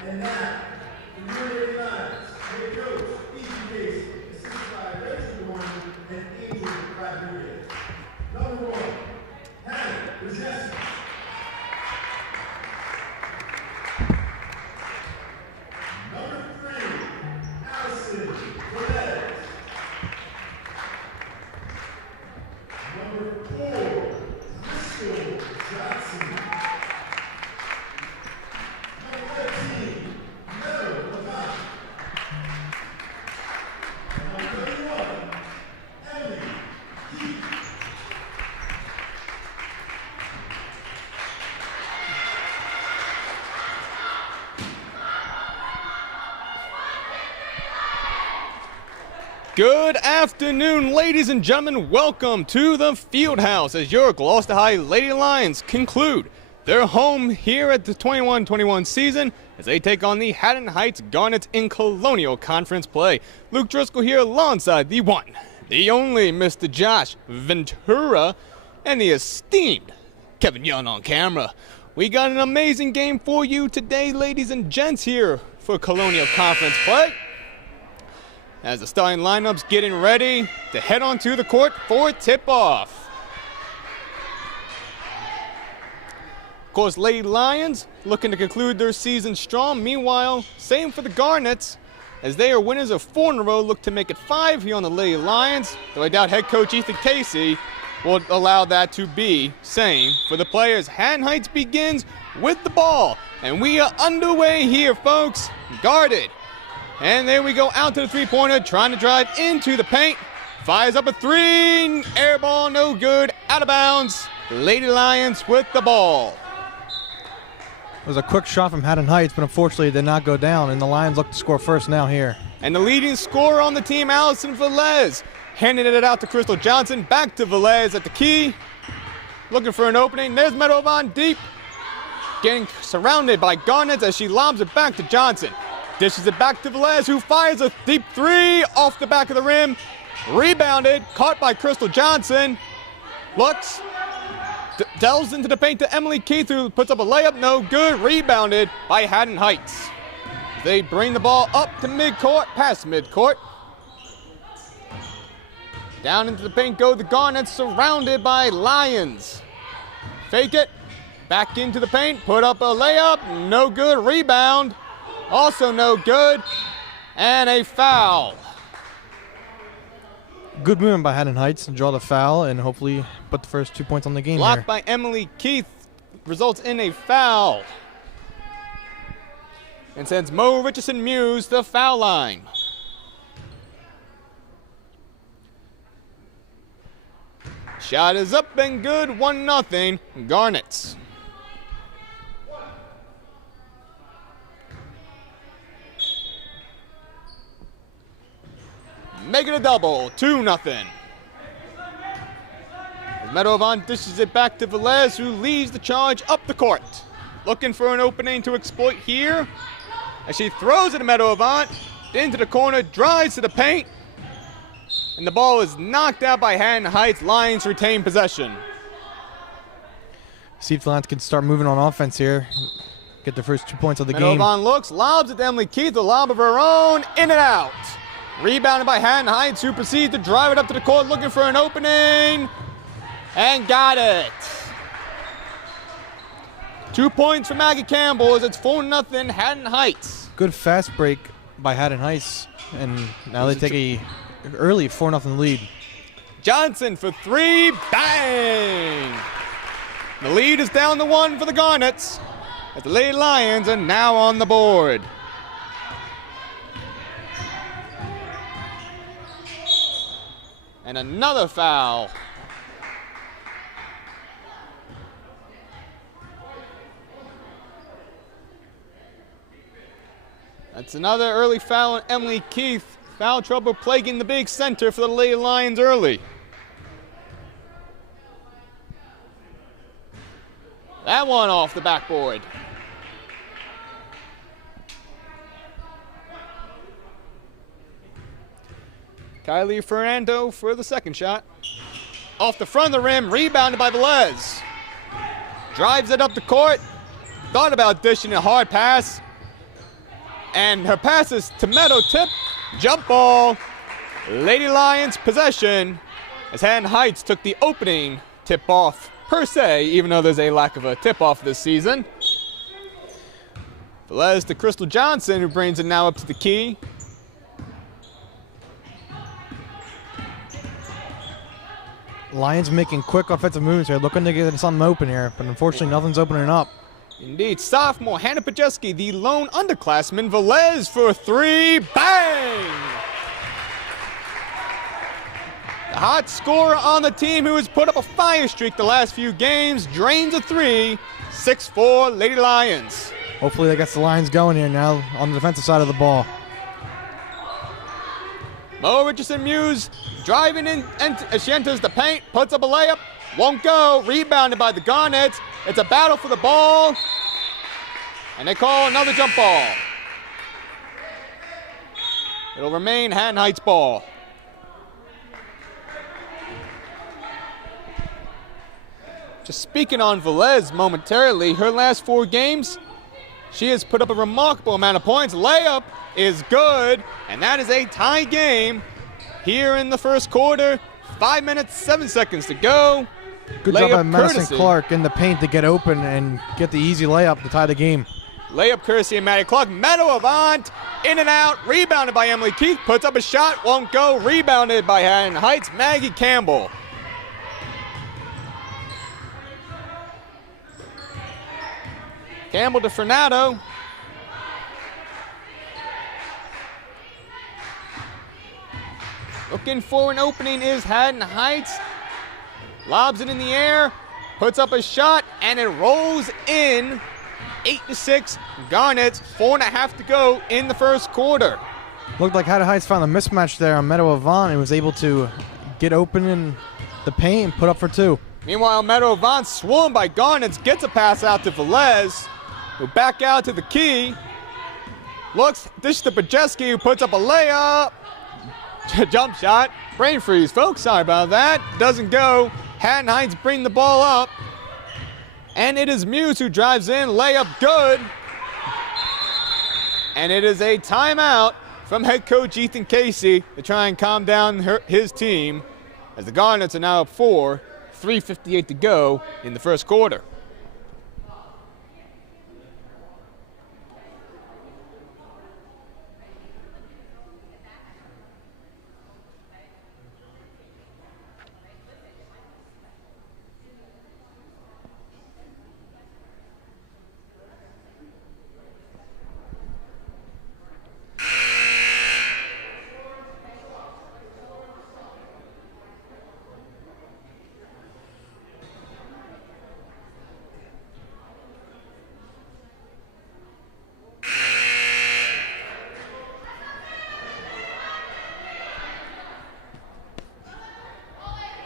And now, the New Lady Lions, head coach, Ethan Casey, assisted by Rachel Warren and Angel Rodriguez. Number 1, Haddon Heights. Number 3, Allison Velez. Number 4, Crystal Johnson. Good afternoon, ladies and gentlemen. Welcome to the field house as your Gloucester High Lady Lions conclude their home here at the 21-21 season as they take on the Haddon Heights Garnets in Colonial Conference play. Luke Driscoll here alongside the one, the only Mr. Josh Ventura, and the esteemed Kevin Young on camera. We got an amazing game for you today, ladies and gents, here for Colonial Conference play, as the starting lineup's getting ready to head onto the court for tip-off. Of course, Lady Lions looking to conclude their season strong. Meanwhile, same for the Garnets, as they are winners of 4 in a row, look to make it 5 here on the Lady Lions, though I doubt head coach Ethan Casey will allow that to be same for the players. Haddon Heights begins with the ball, and we are underway here, folks. Guarded. And there we go, out to the three-pointer, trying to drive into the paint. Fires up a 3, air ball, no good, out of bounds. Lady Lions with the ball. It was a quick shot from Haddon Heights, but unfortunately it did not go down, and the Lions look to score first now here. And the leading scorer on the team, Allison Velez, handed it out to Crystal Johnson, back to Velez at the key. Looking for an opening, there's Meadowvon deep. Getting surrounded by Garnets as she lobs it back to Johnson. Dishes it back to Velez, who fires a deep 3 off the back of the rim. Rebounded, caught by Crystal Johnson. Looks, delves into the paint to Emily Keith, who puts up a layup, no good. Rebounded by Haddon Heights. They bring the ball up to midcourt, past midcourt. Down into the paint go the Garnets, surrounded by Lions. Fake it, back into the paint, put up a layup, no good. Rebound. Also no good, and a foul. Good movement by Haddon Heights to draw the foul and hopefully put the first 2 points on the game. Blocked here. by Emily Keith results in a foul. And sends Mo Richardson Muse to the foul line. Shot is up and good, 1-0, Garnets. Make it a double, 2-0. As Meadowvon dishes it back to Velez, who leads the charge up the court. Looking for an opening to exploit here. As she throws it to Meadowvon, into the corner, drives to the paint. And the ball is knocked out by Haddon Heights. Lions retain possession. See if the Lions can start moving on offense here. Get the first 2 points of the game. Meadowvon looks, lobs it to Emily Keith, a lob of her own, in and out. Rebounded by Haddon Heights, who proceeds to drive it up to the court, looking for an opening, and got it. 2 points for Maggie Campbell as it's 4-0 Haddon Heights. Good fast break by Haddon Heights, and now they take a early 4-0 lead. Johnson for 3, bang! The lead is down to 1 for the Garnets, as the Lady Lions are now on the board. And another foul. That's another early foul on Emily Keith. Foul trouble plaguing the big center for the Lady Lions early. That one off the backboard. Kylie Fernando for the second shot. Off the front of the rim, rebounded by Velez. Drives it up the court. Thought about dishing a hard pass. And her pass is to Meadow tip. Jump ball. Lady Lions possession as Haddon Heights took the opening tip off per se, even though there's a lack of a tip off this season. Velez to Crystal Johnson, who brings it now up to the key. Lions making quick offensive moves here, looking to get something open here, but unfortunately nothing's opening up. Indeed, sophomore Hannah Pajeski, the lone underclassman. Velez for three, bang! The hot scorer on the team who has put up a fire streak the last few games, drains a three, 6-4 Lady Lions. Hopefully that gets the Lions going here now on the defensive side of the ball. Mo Richardson-Muse driving in, and as she enters the paint, puts up a layup, won't go, rebounded by the Garnets. It's a battle for the ball, and they call another jump ball. It'll remain Haddon Heights ball. Just speaking on Velez momentarily, her last 4 games, she has put up a remarkable amount of points. Layup is good, and that is a tie game here in the first quarter. 5 minutes, 7 seconds to go. Good job by Madison Clark in the paint to get open and get the easy layup to tie the game. Layup courtesy of Maddie Clark. Meadow Avant, in and out, rebounded by Emily Keith, puts up a shot, won't go, rebounded by Haddon Heights, Maggie Campbell. Campbell to Fernando. Looking for an opening is Haddon Heights. Lobs it in the air, puts up a shot, and it rolls in. 8-6 Garnets, 4.5 to go in the first quarter. Looked like Haddon Heights found a mismatch there on Meadow Avant and was able to get open in the paint and put up for 2. Meanwhile, Meadow Avant, swarmed by Garnets, gets a pass out to Velez, who back out to the key. Looks, dish to Pajeski, who puts up a layup. Jump shot. Brain freeze, folks. Sorry about that. Doesn't go. Haddon Heights bring the ball up. And it is Muse who drives in. Layup good. And it is a timeout from head coach Ethan Casey to try and calm down his team, as the Garnets are now up 4. 3:58 to go in the first quarter.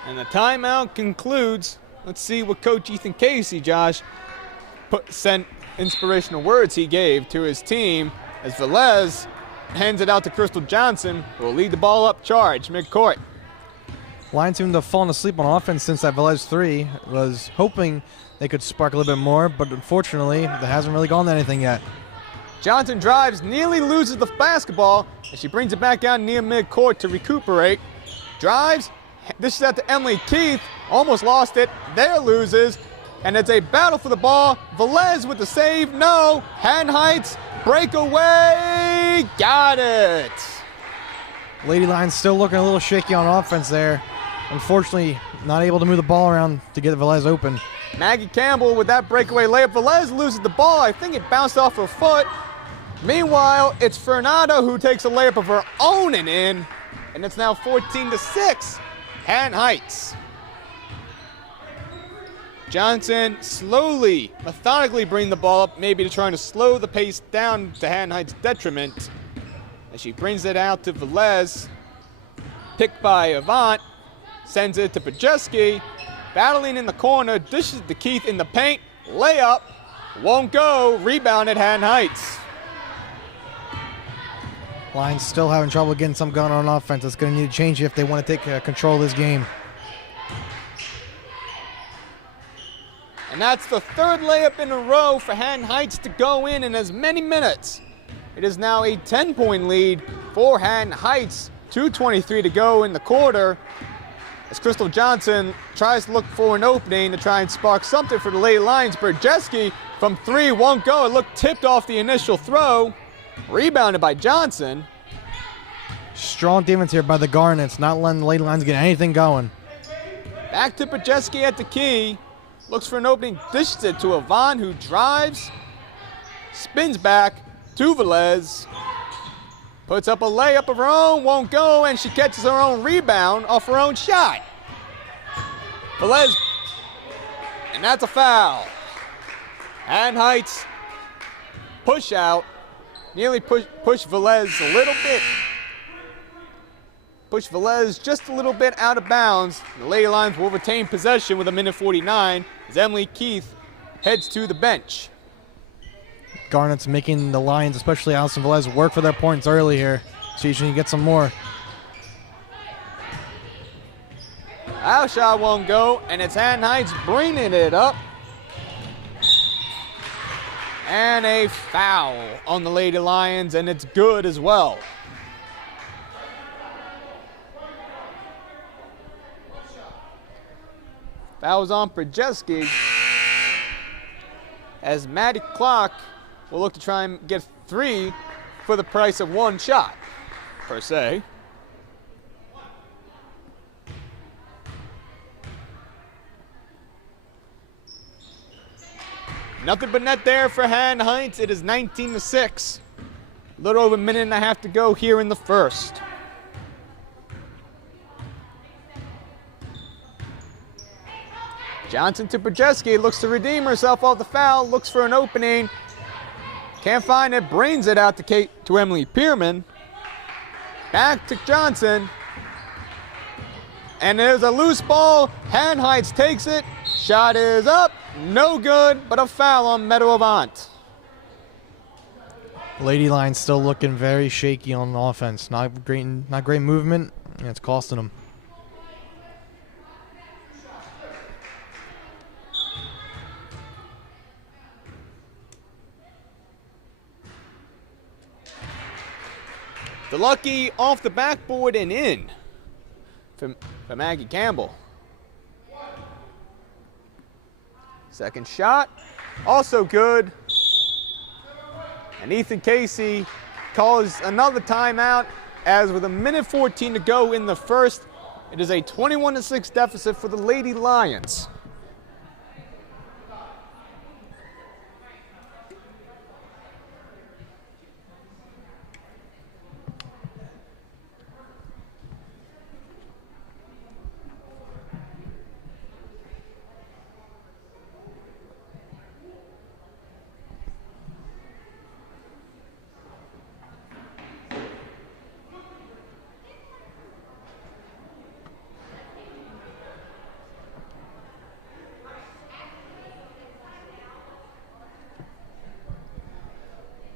And the timeout concludes. Let's see what Coach Ethan Casey, Josh, sent inspirational words he gave to his team as Velez hands it out to Crystal Johnson, who will lead the ball up charge midcourt. Lions seem to have fallen asleep on offense since that Velez 3. Was hoping they could spark a little bit more, but unfortunately, that hasn't really gone to anything yet. Johnson drives, nearly loses the basketball, and she brings it back out near midcourt to recuperate. Drives. This is out to Emily Keith, almost lost it, there loses, and it's a battle for the ball. Velez with the save, no. Haddon Heights, breakaway, got it. Lady Lions still looking a little shaky on offense there. Unfortunately, not able to move the ball around to get Velez open. Maggie Campbell with that breakaway layup. Velez loses the ball, I think it bounced off her foot. Meanwhile, it's Fernando who takes a layup of her own and in, and it's now 14-6. Haddon Heights. Johnson slowly, methodically bring the ball up, maybe trying to slow the pace down to Haddon Heights' detriment. As she brings it out to Velez, picked by Avant, sends it to Pajeski, battling in the corner, dishes it to Keith in the paint, layup, won't go, rebound at Haddon Heights. Lions still having trouble getting some going on offense. It's going to need to change if they want to take control of this game. And that's the third layup in a row for Haddon Heights to go in as many minutes. It is now a 10-point lead for Haddon Heights. 2:23 to go in the quarter. As Crystal Johnson tries to look for an opening to try and spark something for the Lady Lions. Berjeski from three won't go. It looked tipped off the initial throw. Rebounded by Johnson. Strong defense here by the Garnets, not letting the Lady Lions get anything going. Back to Berjeski at the key. Looks for an opening, dishes it to Avant, who drives, spins back to Velez, puts up a layup of her own, won't go, and she catches her own rebound off her own shot. Velez, and that's a foul. Haddon Heights push out, nearly push Velez a little bit. Push Velez just a little bit out of bounds. The Lady Lions will retain possession with 1:49 as Emily Keith heads to the bench. Garnet's making the Lions, especially Allison Velez, work for their points early here. So you should get some more. Our shot won't go, and it's Haddon Heights bringing it up. And a foul on the Lady Lions, and it's good as well. Fouls on Berjeski as Maddie Clark will look to try and get three for the price of one shot, per se. Nothing but net there for Haddon Heights. It is 19-6. A little over a minute and a half to go here in the first. Johnson to Berjeski, looks to redeem herself off the foul, looks for an opening. Can't find it, brings it out to Emily Pierman. Back to Johnson. And there's a loose ball. Haddon Heights takes it. Shot is up, no good, but a foul on Meadow Avant. Lady Lions still looking very shaky on offense. Not great movement, and it's costing them. DeLucky off the backboard and in for Maggie Campbell. Second shot, also good. And Ethan Casey calls another timeout as with 1:14 to go in the first, it is a 21-6 deficit for the Lady Lions.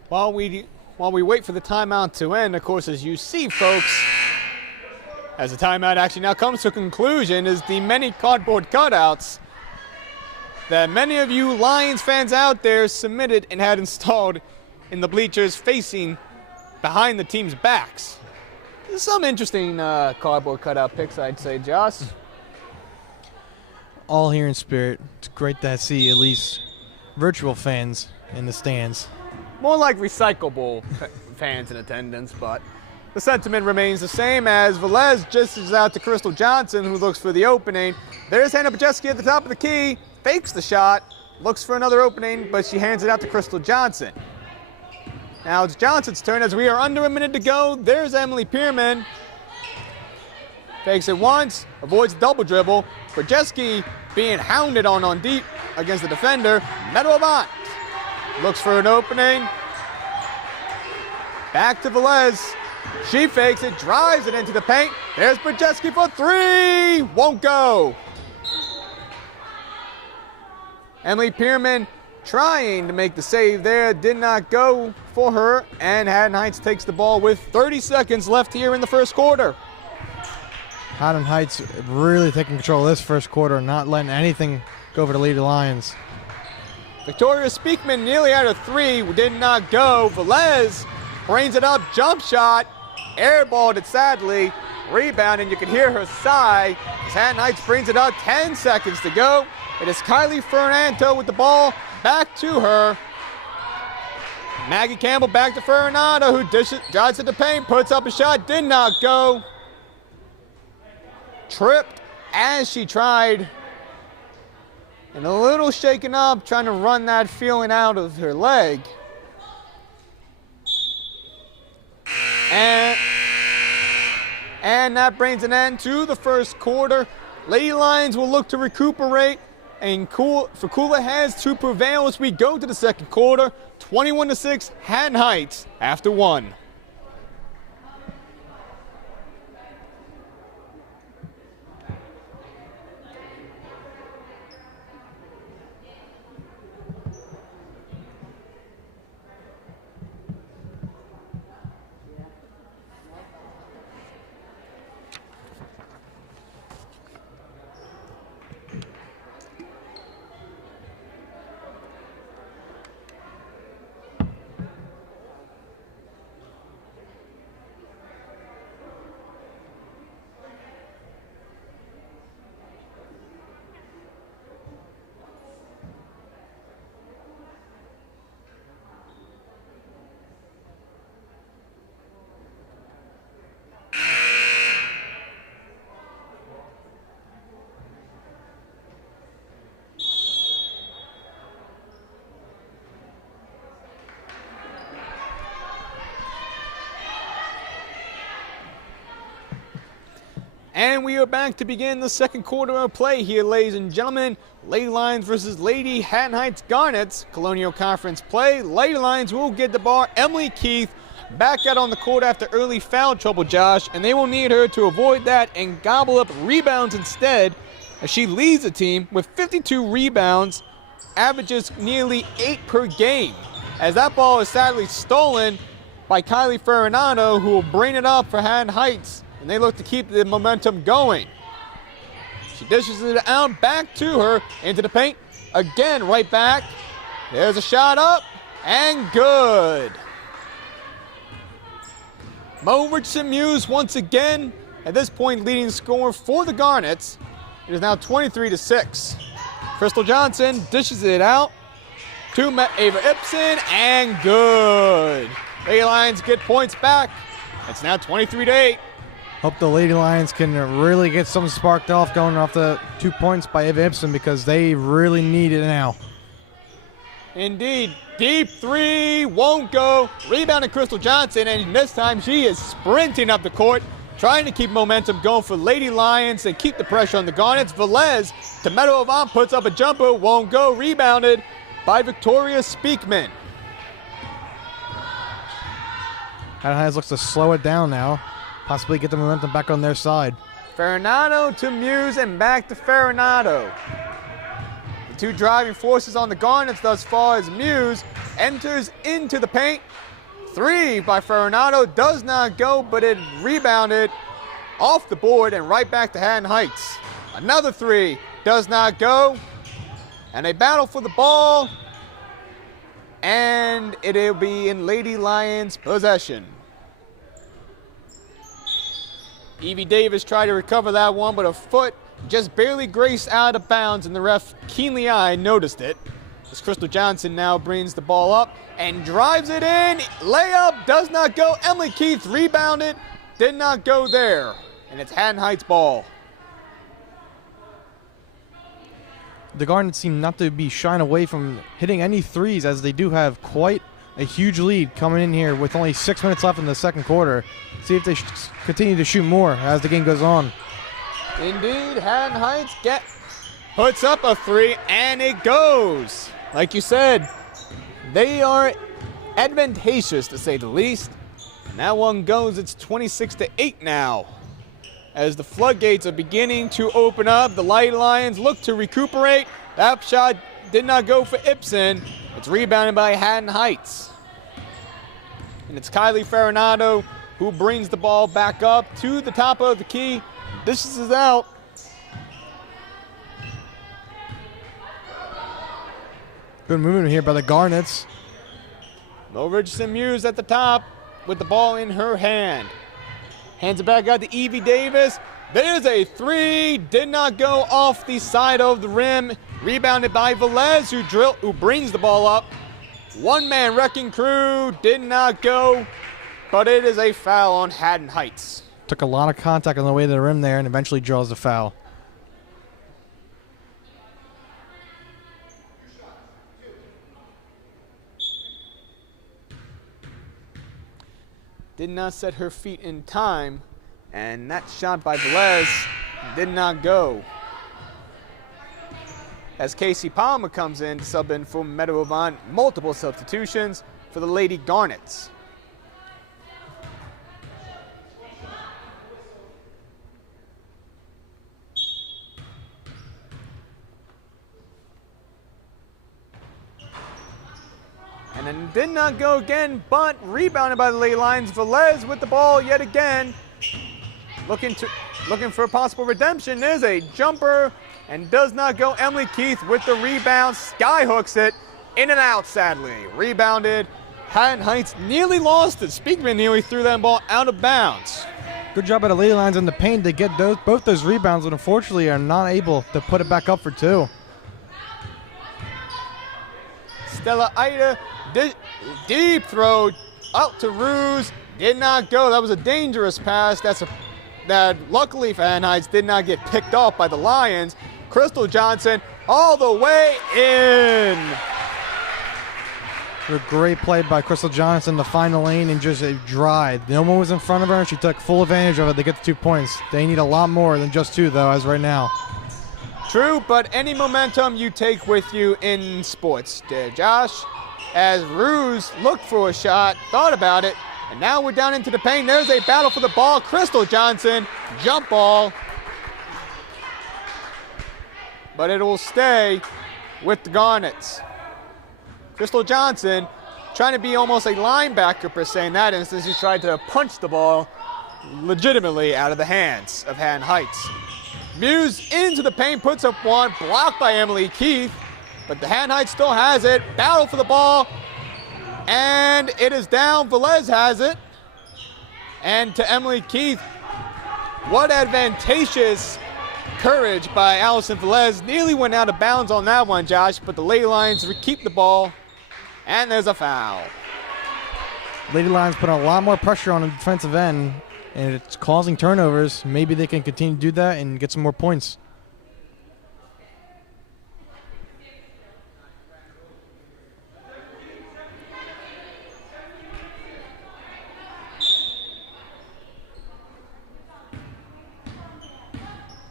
While we wait for the timeout to end, of course, as you see, folks, as the timeout actually now comes to a conclusion, is the many cardboard cutouts that many of you Lions fans out there submitted and had installed in the bleachers facing behind the team's backs. Some interesting cardboard cutout pics, I'd say, Josh. All here in spirit. It's great to see at least virtual fans in the stands. More like recyclable fans in attendance, but the sentiment remains the same as Velez gestures out to Crystal Johnson, who looks for the opening. There's Hannah Pajeski at the top of the key, fakes the shot, looks for another opening, but she hands it out to Crystal Johnson. Now it's Johnson's turn as we are under a minute to go. There's Emily Pierman. Fakes it once, avoids double dribble. Pajeski being hounded on deep against the defender. Meadow Avant looks for an opening. Back to Velez. She fakes it, drives it into the paint. There's Brzezinski for three. Won't go. Emily Pierman trying to make the save there. Did not go for her. And Haddon Heights takes the ball with 30 seconds left here in the first quarter. Haddon Heights really taking control of this first quarter, not letting anything go for the Lady Lions. Victoria Speakman nearly had a three. Did not go. Velez brings it up. Jump shot. Airballed it sadly. Rebound, and you can hear her sigh as Haddon Heights brings it up. 10 seconds to go. It is Kylie Fernando with the ball. Back to her. Maggie Campbell back to Fernando, who drives to the paint, puts up a shot. Did not go. Tripped as she tried. And a little shaken up, trying to run that feeling out of her leg. And that brings an end to the first quarter. Lady Lions will look to recuperate and for cooler heads to prevail as we go to the second quarter. 21-6, Haddon Heights after one. And we are back to begin the second quarter of play here, ladies and gentlemen. Lady Lions versus Lady Haddon Heights Garnets. Colonial Conference play. Lady Lions will get the ball. Emily Keith back out on the court after early foul trouble, Josh. And they will need her to avoid that and gobble up rebounds instead, as she leads the team with 52 rebounds, averages nearly 8 per game. As that ball is sadly stolen by Kylie Fernando, who will bring it up for Haddon Heights. And they look to keep the momentum going. She dishes it out, back to her, into the paint. Again, right back. There's a shot up, and good. Mo Richardson-Muse once again, at this point, leading scorer for the Garnets. It is now 23-6. Crystal Johnson dishes it out to Ava Ibsen, and good. Lady Lions get points back. It's now 23-8. Hope the Lady Lions can really get something sparked off going off the 2 points by Ava Ibsen, because they really need it now. Indeed. Deep three, won't go. Rebounding Crystal Johnson, and this time she is sprinting up the court, trying to keep momentum going for Lady Lions and keep the pressure on the Garnets. Velez to Meadow Avant, puts up a jumper, won't go. Rebounded by Victoria Speakman. Haddon Heights looks to slow it down now, possibly get the momentum back on their side. Fernando to Muse, and back to Fernando. The two driving forces on the Garnets thus far as Muse enters into the paint. Three by Fernando, does not go, but it rebounded off the board and right back to Haddon Heights. Another three, does not go. And a battle for the ball. And it'll be in Lady Lions possession. Evie Davis tried to recover that one, but her foot just barely graced out of bounds, and the ref keenly eyed noticed it. As Crystal Johnson now brings the ball up and drives it in. Layup does not go. Emily Keith rebounded, did not go there. And it's Haddon Heights ball. The Garnets seem not to be shying away from hitting any threes, as they do have quite a huge lead coming in here with only 6 minutes left in the second quarter. See if they continue to shoot more as the game goes on. Indeed, Haddon Heights puts up a three, and it goes. Like you said, they are advantageous to say the least. And that one goes. It's 26-8 now. As the floodgates are beginning to open up, the Lady Lions look to recuperate. That shot did not go for Ibsen. It's rebounded by Haddon Heights. And it's Kylie Farinado who brings the ball back up to the top of the key. This is out. Good movement here by the Garnets. Mo Richardson-Muse at the top with the ball in her hand. Hands it back out to Evie Davis. There's a three. Did not go off the side of the rim. Rebounded by Velez, who brings the ball up. One-man wrecking crew. Did not go. But it is a foul on Haddon Heights. Took a lot of contact on the way to the rim there and eventually draws the foul. Did not set her feet in time, and that shot by Velez did not go. As Casey Palmer comes in to sub in for Meadow Avant, multiple substitutions for the Lady Garnets. And then did not go again, but rebounded by the Lady Lions. Velez with the ball yet again. Looking for a possible redemption. There's a jumper and does not go. Emily Keith with the rebound. Skyhooks it. In and out, sadly. Rebounded. Haddon Heights nearly lost it. Speakman nearly threw that ball out of bounds. Good job by the Lady Lions in the paint to get both those rebounds, but unfortunately are not able to put it back up for two. Stella Ida, deep throw out to Ruse, did not go. That was a dangerous pass. That luckily for Haddon Heights did not get picked off by the Lions. Crystal Johnson all the way in. A great play by Crystal Johnson to find the lane and just drive. No one was in front of her, and she took full advantage of it to get the 2 points. They need a lot more than just two, though, as right now. True, but any momentum you take with you in sports, there, Josh. As Ruse looked for a shot, thought about it, and now we're down into the paint. There's a battle for the ball. Crystal Johnson, jump ball. But it will stay with the Garnets. Crystal Johnson trying to be almost a linebacker per se in that instance. He tried to punch the ball legitimately out of the hands of Haddon Heights. Muse into the paint, puts up one, blocked by Emily Keith, but the Haddon Heights still has it. Battle for the ball, and it is down. Velez has it, and to Emily Keith. What advantageous courage by Allison Velez. Nearly went out of bounds on that one, Josh, but the Lady Lions keep the ball, and there's a foul. Lady Lions put a lot more pressure on the defensive end, and it's causing turnovers. Maybe they can continue to do that and get some more points.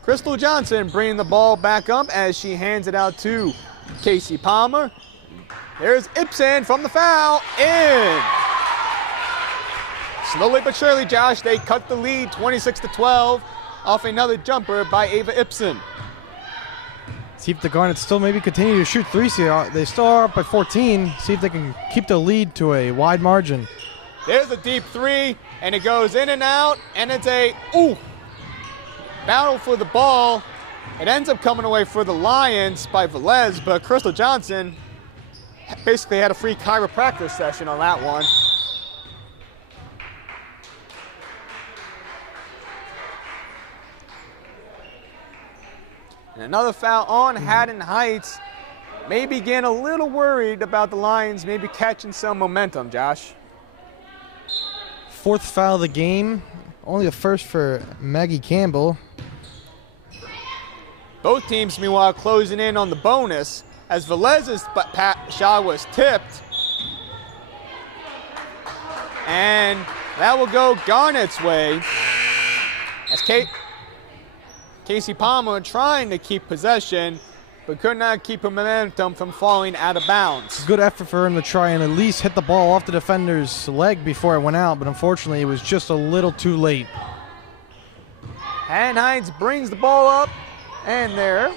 Crystal Johnson bringing the ball back up as she hands it out to Casey Palmer. There's Ibsen from the foul, in. Slowly but surely, Josh, they cut the lead 26-12 off another jumper by Ava Ibsen. See if the Garnets still maybe continue to shoot threes here. They still are up by 14. See if they can keep the lead to a wide margin. There's a deep three, and it goes in and out, and it's a battle for the ball. It ends up coming away for the Lions by Velez, but Crystal Johnson basically had a free chiropractor session on that one. And another foul on Haddon Heights. Maybe getting a little worried about the Lions maybe catching some momentum, Josh. Fourth foul of the game. Only the first for Maggie Campbell. Both teams, meanwhile, closing in on the bonus as Velez's shot was tipped. And that will go Garnet's way as Casey Palmer trying to keep possession, but could not keep her momentum from falling out of bounds. Good effort for him to try and at least hit the ball off the defender's leg before it went out, but unfortunately it was just a little too late. Haddon Heights brings the ball up, and there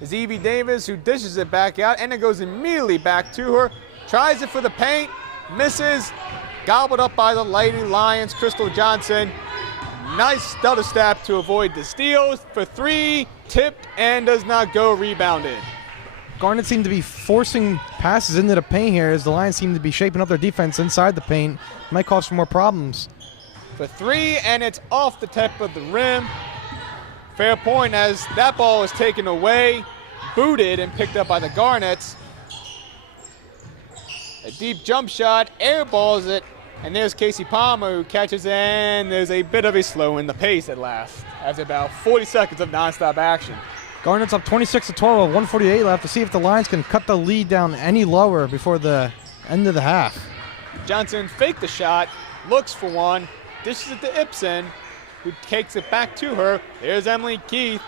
is Evie Davis, who dishes it back out, and it goes immediately back to her. Tries it for the paint, misses, gobbled up by the Lady Lions. Crystal Johnson, nice stutter step to avoid the steals for three, tipped and does not go, rebounded. Garnet seemed to be forcing passes into the paint here as the Lions seem to be shaping up their defense inside the paint. Might cause some more problems. For three, and it's off the tip of the rim. Fair point as that ball is taken away, booted, and picked up by the Garnets. A deep jump shot, airballs it, and there's Casey Palmer who catches it, and there's a bit of a slow in the pace at last, after about 40 seconds of nonstop action. Garnet's up 26-12 with 148 left to see if the Lions can cut the lead down any lower before the end of the half. Johnson faked the shot, looks for one, dishes it to Ibsen, who takes it back to her. There's Emily Keith.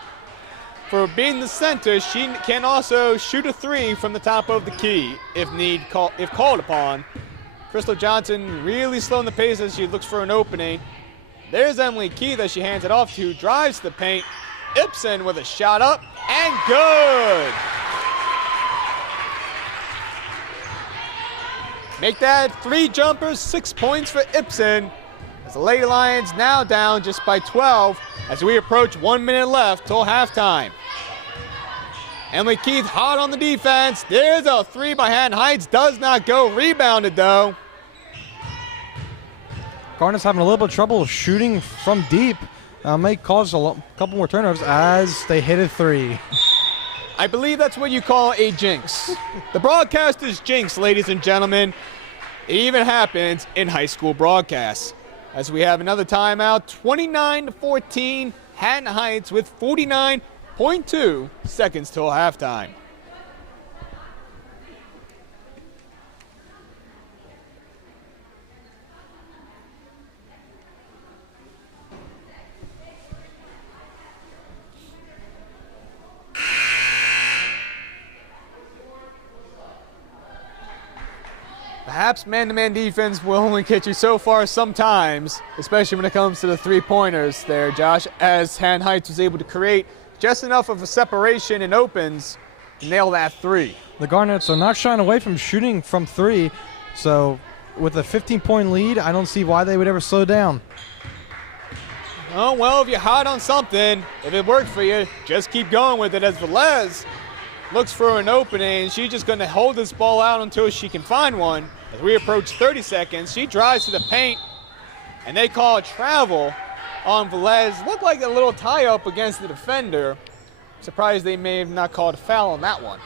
For being the center, she can also shoot a three from the top of the key if called upon. Crystal Johnson really slowing the pace as she looks for an opening. There's Emily Keith as she hands it off to, drives to the paint. Ibsen with a shot up, and good! Make that three jumpers, 6 points for Ibsen. As the Lady Lions now down just by 12 as we approach 1 minute left till halftime. Emily Keith hot on the defense. There's a three by Haddon Heights. Does not go. Rebounded though. Garnet's having a little bit of trouble shooting from deep. Might cause a couple more turnovers as they hit a three. I believe that's what you call a jinx. The broadcaster's jinx, ladies and gentlemen. It even happens in high school broadcasts. As we have another timeout, 29-14, Haddon Heights with 49.2 seconds till halftime. Perhaps man-to-man defense will only get you so far sometimes, especially when it comes to the three-pointers there, Josh, as Haddon Heights was able to create just enough of a separation in opens to nail that three. The Garnets are not shying away from shooting from three, so with a 15-point lead, I don't see why they would ever slow down. Oh, well, if you're hot on something, if it worked for you, just keep going with it as Velez looks for an opening. She's just going to hold this ball out until she can find one. As we approach 30 seconds, she drives to the paint, and they call a travel on Velez. Looked like a little tie-up against the defender. Surprised they may have not called a foul on that one.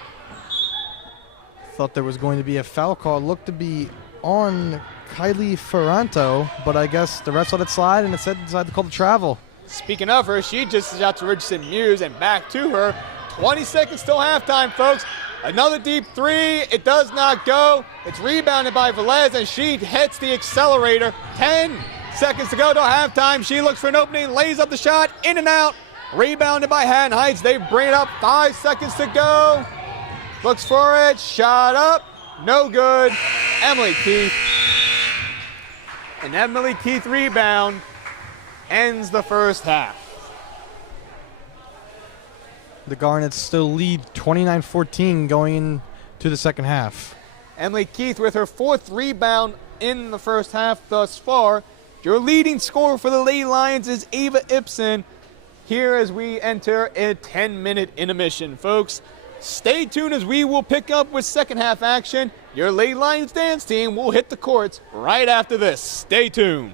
Thought there was going to be a foul call. Looked to be on Kylie Ferranto, but I guess the refs let it slide and instead decided to call the travel. Speaking of her, she just is out to Richardson Muse and back to her. 20 seconds till halftime, folks. Another deep three. It does not go. It's rebounded by Velez, and she hits the accelerator. 10 seconds to go till halftime. She looks for an opening, lays up the shot, in and out. Rebounded by Haddon Heights. They bring it up. 5 seconds to go. Looks for it. Shot up. No good. Emily Keith. An Emily Keith rebound ends the first half. The Garnets still lead 29-14 going into the second half. Emily Keith with her fourth rebound in the first half thus far. Your leading scorer for the Lady Lions is Ava Ibsen. Here as we enter a 10-minute intermission, folks. Stay tuned as we will pick up with second half action. Your Lady Lions dance team will hit the courts right after this. Stay tuned.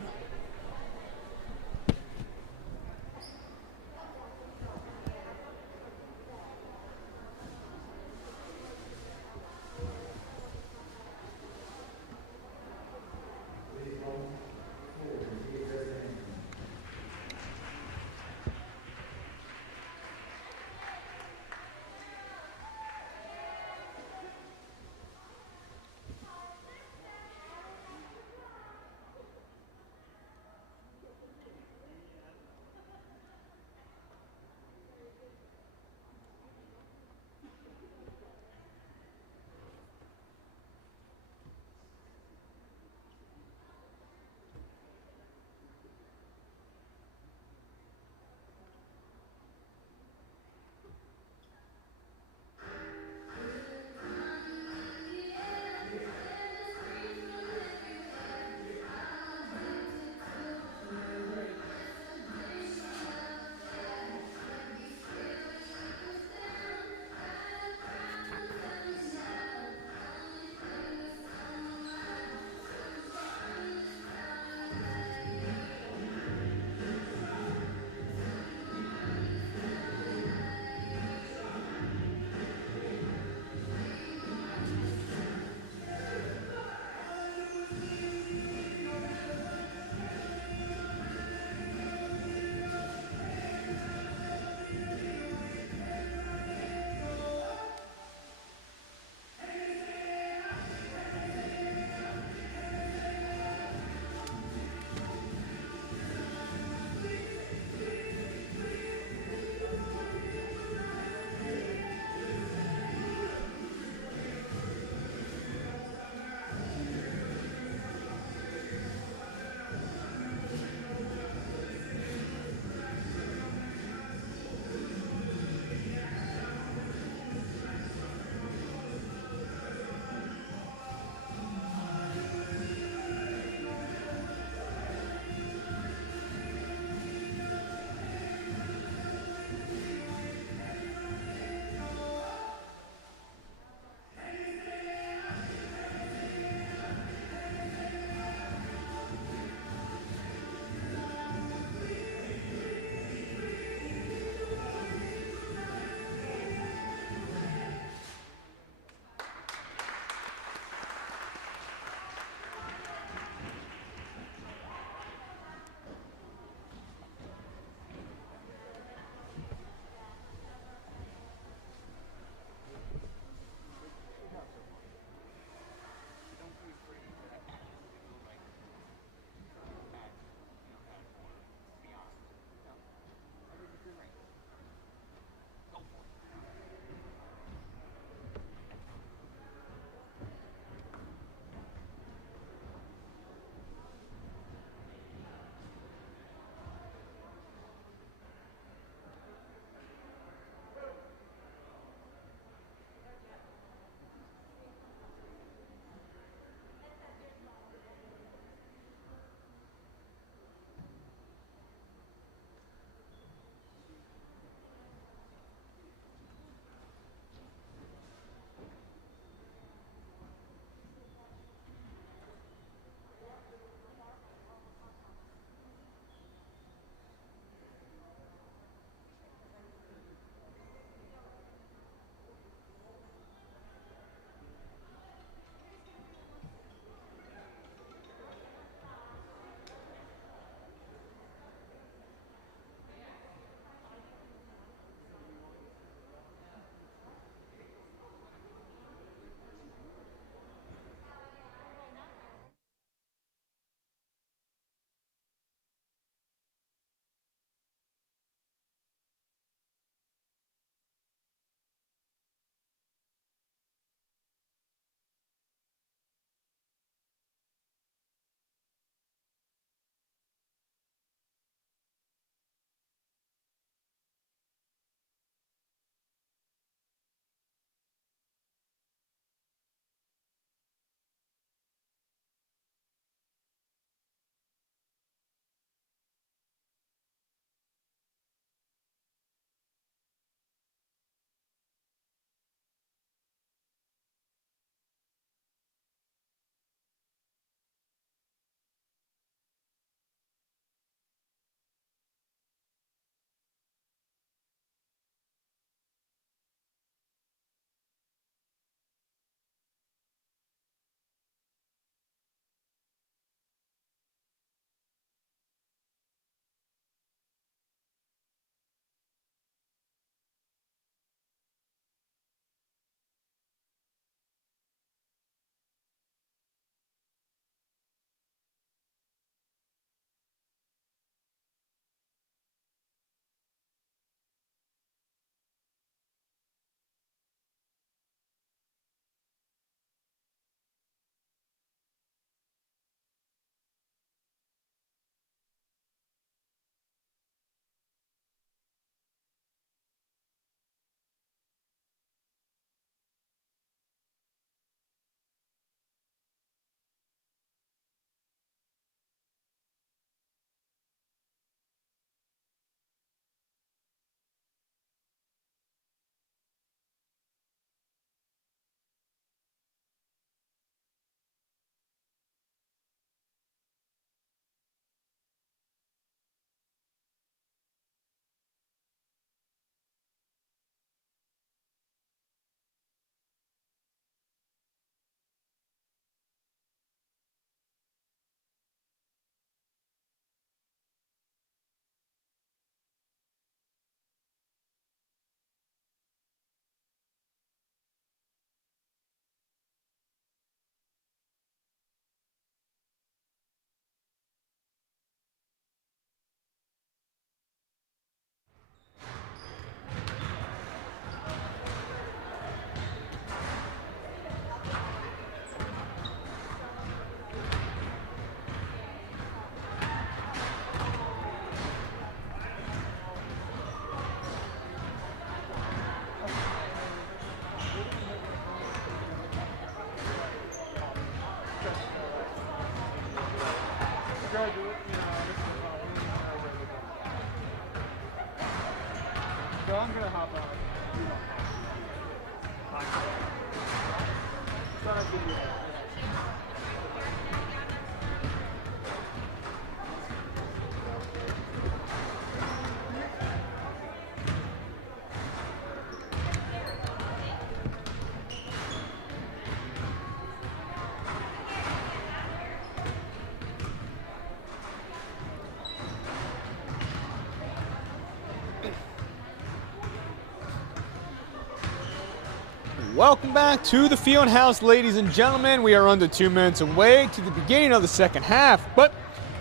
Welcome back to the Field House, ladies and gentlemen. We are under 2 minutes away to the beginning of the second half. But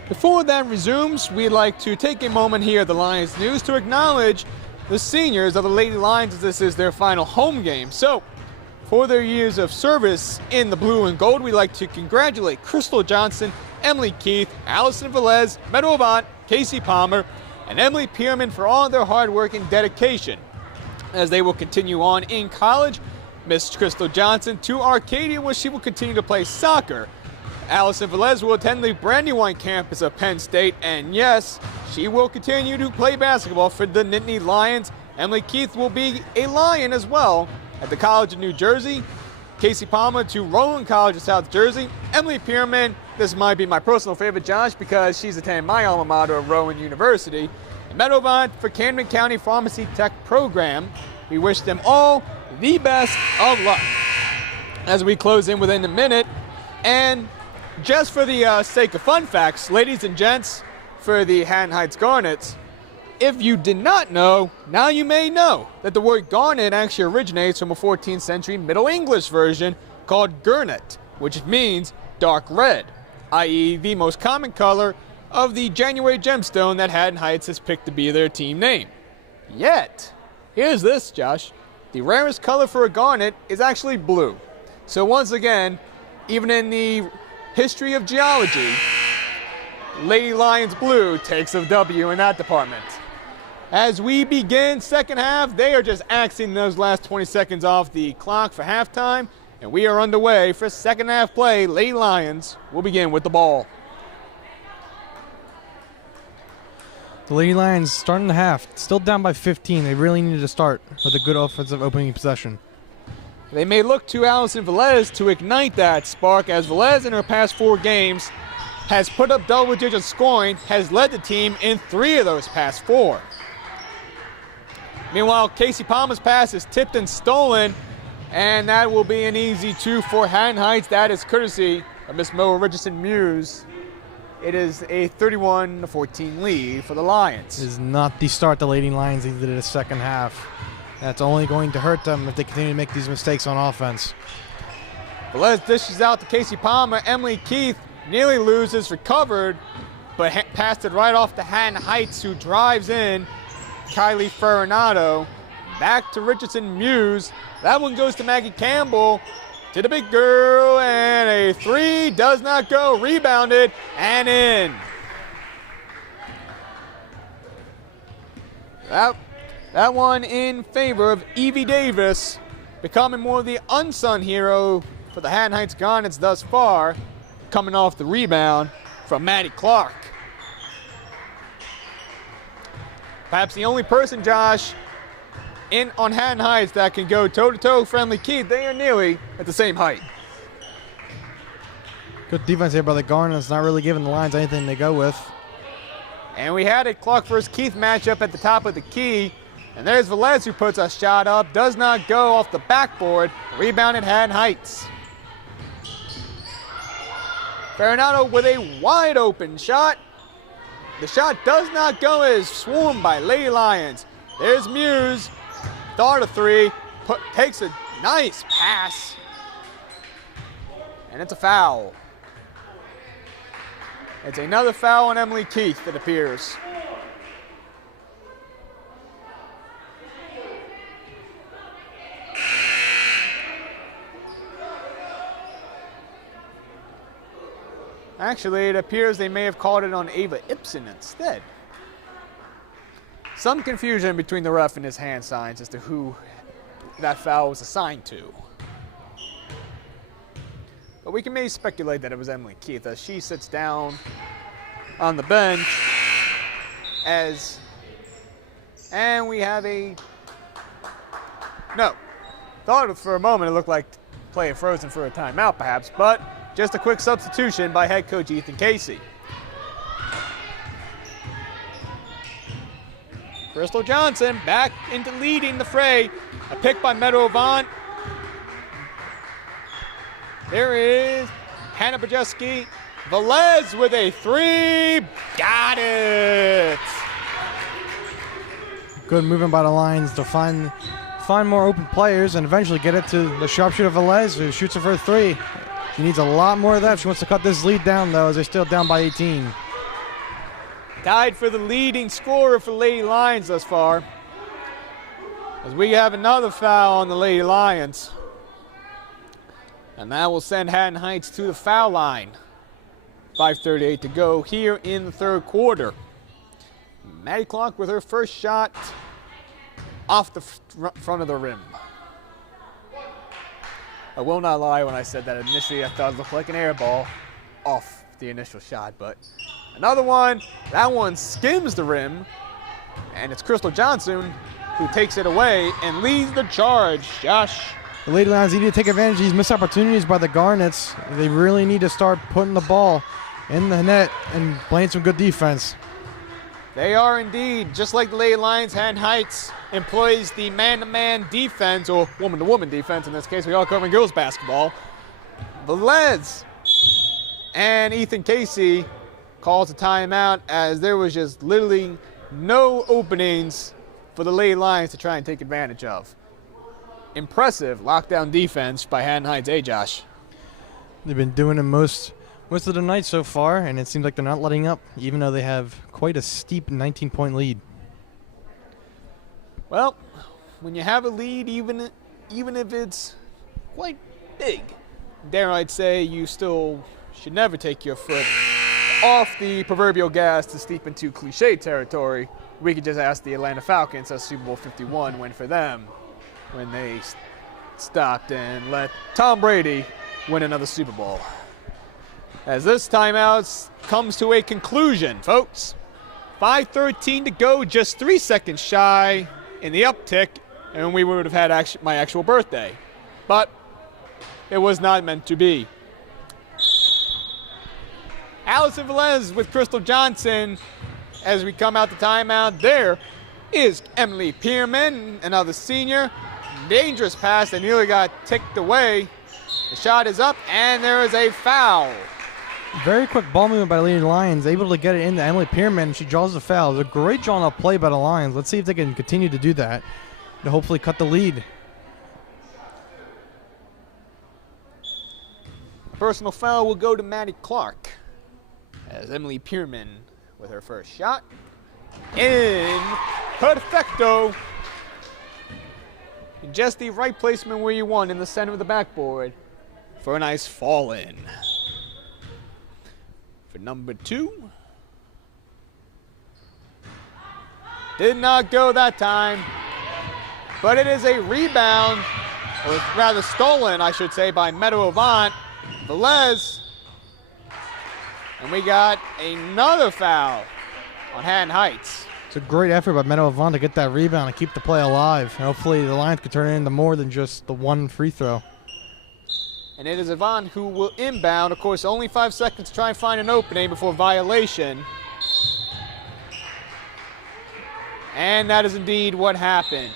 before that resumes, we'd like to take a moment here at the Lions News to acknowledge the seniors of the Lady Lions, as this is their final home game. So, for their years of service in the blue and gold, we'd like to congratulate Crystal Johnson, Emily Keith, Allison Velez, Meadow Avant, Casey Palmer, and Emily Pierman for all their hard work and dedication as they will continue on in college. Miss Crystal Johnson to Arcadia, where she will continue to play soccer. Allison Velez will attend the Brandywine campus of Penn State, and yes, she will continue to play basketball for the Nittany Lions. Emily Keith will be a Lion as well at the College of New Jersey. Casey Palmer to Rowan College of South Jersey. Emily Pierman, this might be my personal favorite, Josh, because she's attending my alma mater of Rowan University. And Meadow Vaughn for Camden County Pharmacy Tech Program. We wish them all the best of luck as we close in within a minute. And just for the sake of fun facts, ladies and gents, for the Haddon Heights Garnets, if you did not know, now you may know that the word garnet actually originates from a 14th century Middle English version called gurnet, which means dark red, i.e. the most common color of the January gemstone that Haddon Heights has picked to be their team name. Yet, here's this, Josh. The rarest color for a garnet is actually blue. So once again, even in the history of geology, Lady Lions blue takes a W in that department. As we begin second half, they are just axing those last 20 seconds off the clock for halftime, and we are underway for second half play. Lady Lions will begin with the ball. The Lady Lions starting the half, still down by 15. They really needed to start with a good offensive opening possession. They may look to Allison Velez to ignite that spark, as Velez in her past 4 games has put up double-digit scoring, has led the team in 3 of those past 4. Meanwhile, Casey Palmer's pass is tipped and stolen, and that will be an easy 2 for Haddon Heights. That is courtesy of Miss Mo Richardson Muse. It is a 31-14 lead for the Lions. This is not the start the Lady Lions needed in the second half. That's only going to hurt them if they continue to make these mistakes on offense. Velez dishes out to Casey Palmer. Emily Keith nearly loses, recovered, but passed it right off to Haddon Heights, who drives in. Kylie Ferranato back to Richardson Muse. That one goes to Maggie Campbell. To the big girl, and a 3 does not go. Rebounded and in. That one in favor of Evie Davis, becoming more of the unsung hero for the Haddon Heights Garnets thus far, coming off the rebound from Maddie Clark. Perhaps the only person, Josh, on Haddon Heights that can go toe-to-toe friendly Keith. They are nearly at the same height. Good defense here by the Garnets, not really giving the Lions anything to go with. And we had a Clark versus Keith matchup at the top of the key. And there's Velez, who puts a shot up, does not go off the backboard. Rebounded Haddon Heights. Ferranato with a wide open shot. The shot does not go, as swarmed by Lady Lions. There's Muse. Start a 3, takes a nice pass, and it's a foul. It's another foul on Emily Keith, it appears. Actually, it appears they may have called it on Ava Ibsen instead. Some confusion between the ref and his hand signs as to who that foul was assigned to. But we can maybe speculate that it was Emily Keith as she sits down on the bench and we have a No. Thought for a moment it looked like play frozen for a timeout perhaps, but just a quick substitution by head coach Ethan Casey. Crystal Johnson back into leading the fray. A pick by Meadow Avant. There is Hannah Bajeski. Velez with a three. Got it. Good movement by the Lions to find more open players and eventually get it to the sharpshooter Velez, who shoots it for a three. She needs a lot more of that if she wants to cut this lead down, though, as they're still down by 18. Tied for the leading scorer for Lady Lions thus far, as we have another foul on the Lady Lions. And that will send Haddon Heights to the foul line. 5:38 to go here in the third quarter. Maddie Clark with her first shot off the front of the rim. I will not lie when I said that initially I thought it looked like an air ball off the initial shot, but another one, that one skims the rim, and it's Crystal Johnson who takes it away and leads the charge. Josh. The Lady Lions need to take advantage of these missed opportunities by the Garnets. They really need to start putting the ball in the net and playing some good defense. They are indeed, just like the Lady Lions. Haddon Heights employs the man-to-man defense, or woman-to-woman defense. In this case, we are covering girls basketball. Velez and Ethan Casey calls a timeout as there was just literally no openings for the Lady Lions to try and take advantage of. Impressive lockdown defense by Haddon Heights. Hey, Josh. They've been doing it most of the night so far, and it seems like they're not letting up, even though they have quite a steep 19-point lead. Well, when you have a lead, even if it's quite big, dare I say, you still should never take your foot off the proverbial gas to steep into cliche territory. We could just ask the Atlanta Falcons how Super Bowl 51 went for them when they stopped and let Tom Brady win another Super Bowl. As this timeout comes to a conclusion, folks. 5:13 to go, just 3 seconds shy in the uptick, and we would have had my actual birthday. But it was not meant to be. Allison Velez with Crystal Johnson as we come out the timeout. There is Emily Pierman, another senior. Dangerous pass that nearly got ticked away. The shot is up, and there is a foul. Very quick ball movement by the Lady Lions, able to get it into Emily Pierman. She draws the foul. It's a great drawn up play by the Lions. Let's see if they can continue to do that to hopefully cut the lead. Personal foul will go to Maddie Clark as Emily Pierman with her first shot. In perfecto. Just the right placement where you want in the center of the backboard for a nice fall in. For number 2. Did not go that time, but it is a rebound, or rather stolen, I should say, by Meadow Avant. Velez. And we got another foul on Haddon Heights. It's a great effort by Meadow Avant to get that rebound and keep the play alive. And hopefully the Lions could turn it into more than just the one free throw. And it is Avant who will inbound. Of course, only 5 seconds to try and find an opening before violation. And that is indeed what happened.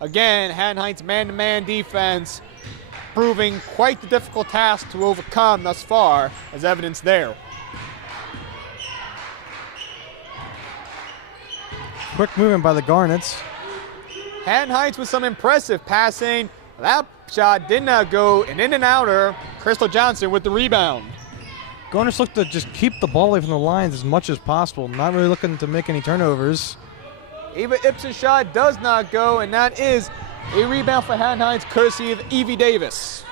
Again, Haddon Heights man-to-man defense proving quite the difficult task to overcome thus far, as evidenced there. Quick movement by the Garnets. Haddon Heights with some impressive passing. That shot did not go, an in and outer. Crystal Johnson with the rebound. Garnets look to just keep the ball away from the Lions as much as possible, not really looking to make any turnovers. Eva Ipson's shot does not go, and that is a rebound for Haddon Heights, courtesy of Evie Davis.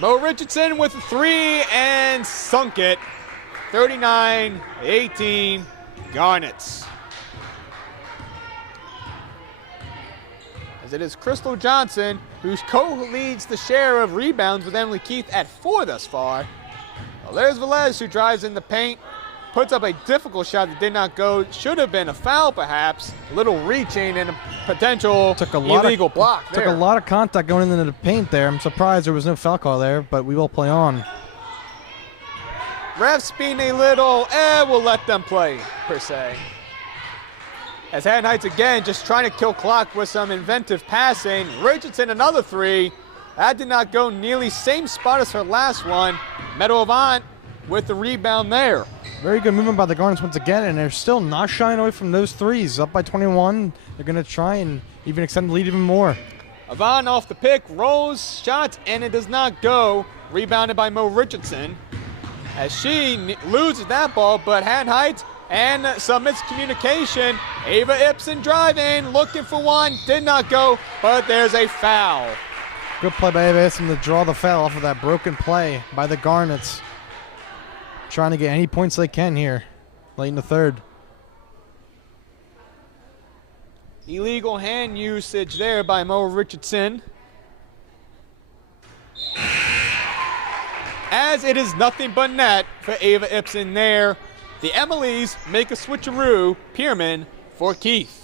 Mo Richardson with a three and sunk it. 39-18 Garnets. As it is Crystal Johnson who co-leads the share of rebounds with Emily Keith at 4 thus far. Well, there's Velez who drives in the paint puts up a difficult shot that did not go. Should have been a foul, perhaps. A little reaching and a potential illegal block there. Took a lot of contact going into the paint there. I'm surprised there was no foul call there, but we will play on. Refs being a little, we'll let them play, per se. As Haddon Heights again just trying to kill clock with some inventive passing. Richardson, another three. That did not go nearly same spot as her last one. Meadow Avant with the rebound there. Very good movement by the Garnets once again, and they're still not shying away from those threes. Up by 21, they're going to try and even extend the lead even more. Avant off the pick, rolls, shots, and it does not go. Rebounded by Mo Richardson. As she loses that ball, but Haddon Heights and some miscommunication. Ava Ibsen driving, looking for one, did not go, but there's a foul. Good play by Ava Ibsen to draw the foul off of that broken play by the Garnets. Trying to get any points they can here, late in the third. Illegal hand usage there by Mo Richardson. As it is nothing but net for Ava Ibsen there. The Emilys make a switcheroo. Pierman for Keith.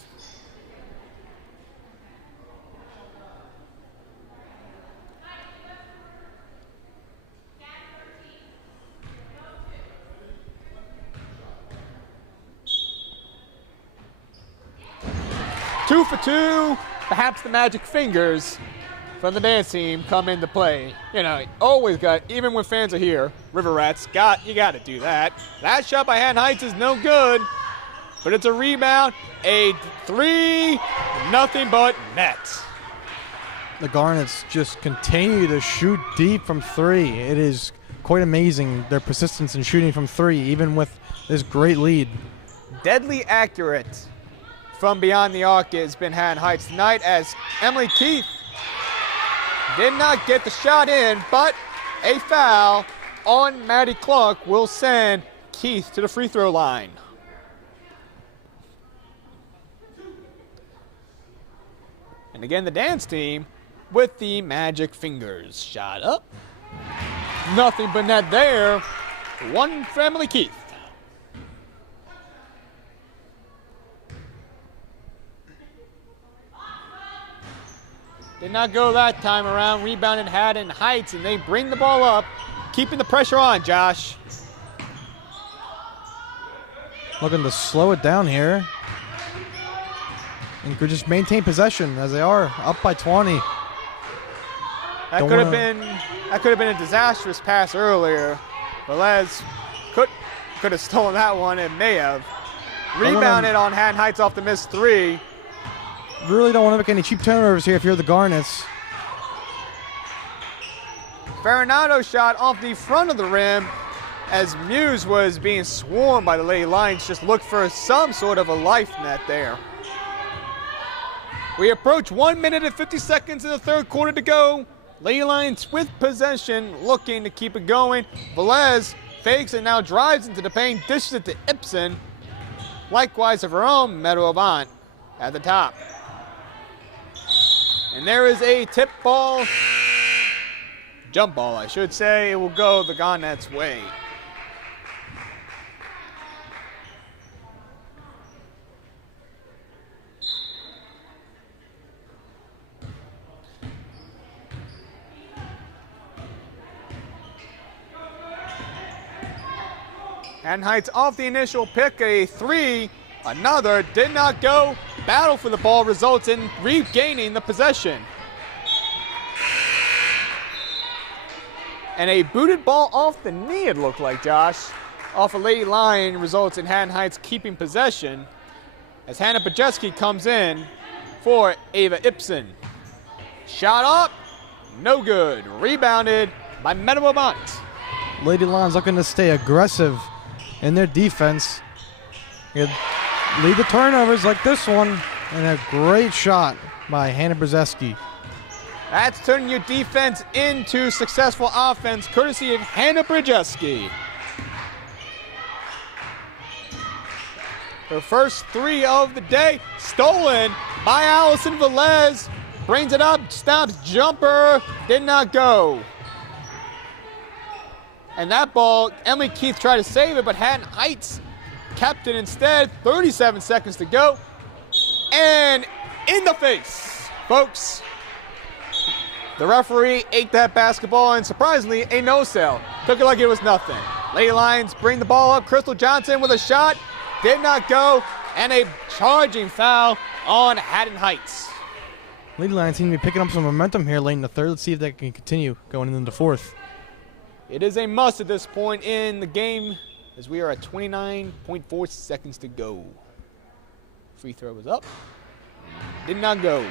Two for two. Perhaps the magic fingers from the dance team come into play. You know, always got, even when fans are here, River Rats, you got to do that. That shot by Haddon Heights is no good, but it's a rebound, a three, nothing but net. The Garnets just continue to shoot deep from three. It is quite amazing, their persistence in shooting from three, even with this great lead. Deadly accurate from beyond the arc has been Haddon Heights tonight, as Emily Keith did not get the shot in, but a foul on Maddie Clark will send Keith to the free throw line. And again, the dance team with the magic fingers. Shot up. Nothing but net there. One for Emily Keith. Did not go that time around. Rebounded Haddon Heights, and they bring the ball up, keeping the pressure on, Josh. Looking to slow it down here. And could just maintain possession as they are up by 20. That could have been a disastrous pass earlier. Velez could have stolen that one, and may have. Rebounded on Haddon Heights off the missed three. Really don't want to make any cheap turnovers here if you're the Garnets. Farinado shot off the front of the rim as Muse was being swarmed by the Lady Lions. Just looked for some sort of a life net there. We approach 1 minute and 50 seconds in the third quarter to go. Lady Lions with possession, looking to keep it going. Velez fakes and now drives into the paint, dishes it to Ibsen. Likewise of her own, Meadow Avant at the top. And there is a tip ball, jump ball, I should say. It will go the Garnets' way. Haddon Heights off the initial pick, a three, another, did not go. Battle for the ball results in regaining the possession. And a booted ball off the knee, it looked like, Josh. Off a Lady Lion results in Haddon Heights keeping possession as Hannah Pajeski comes in for Ava Ibsen. Shot up, no good. Rebounded by Meadow Avant. Lady Lions looking to stay aggressive in their defense. Lead the turnovers like this one, and a great shot by Hannah Brzeski. That's turning your defense into successful offense, courtesy of Hannah Brzeski. Her first three of the day, stolen by Allison Velez. Brings it up, stops, jumper, did not go. And that ball, Emily Keith tried to save it, but Haddon Heights kept it instead. 37 seconds to go. And in the face, folks. The referee ate that basketball, and surprisingly, a no-sell. Took it like it was nothing. Lady Lions bring the ball up. Crystal Johnson with a shot. Did not go. And a charging foul on Haddon Heights. Lady Lions seem to be picking up some momentum here late in the third. Let's see if they can continue going into the fourth. It is a must at this point in the game, as we are at 29.4 seconds to go. Free throw was up. Did not go.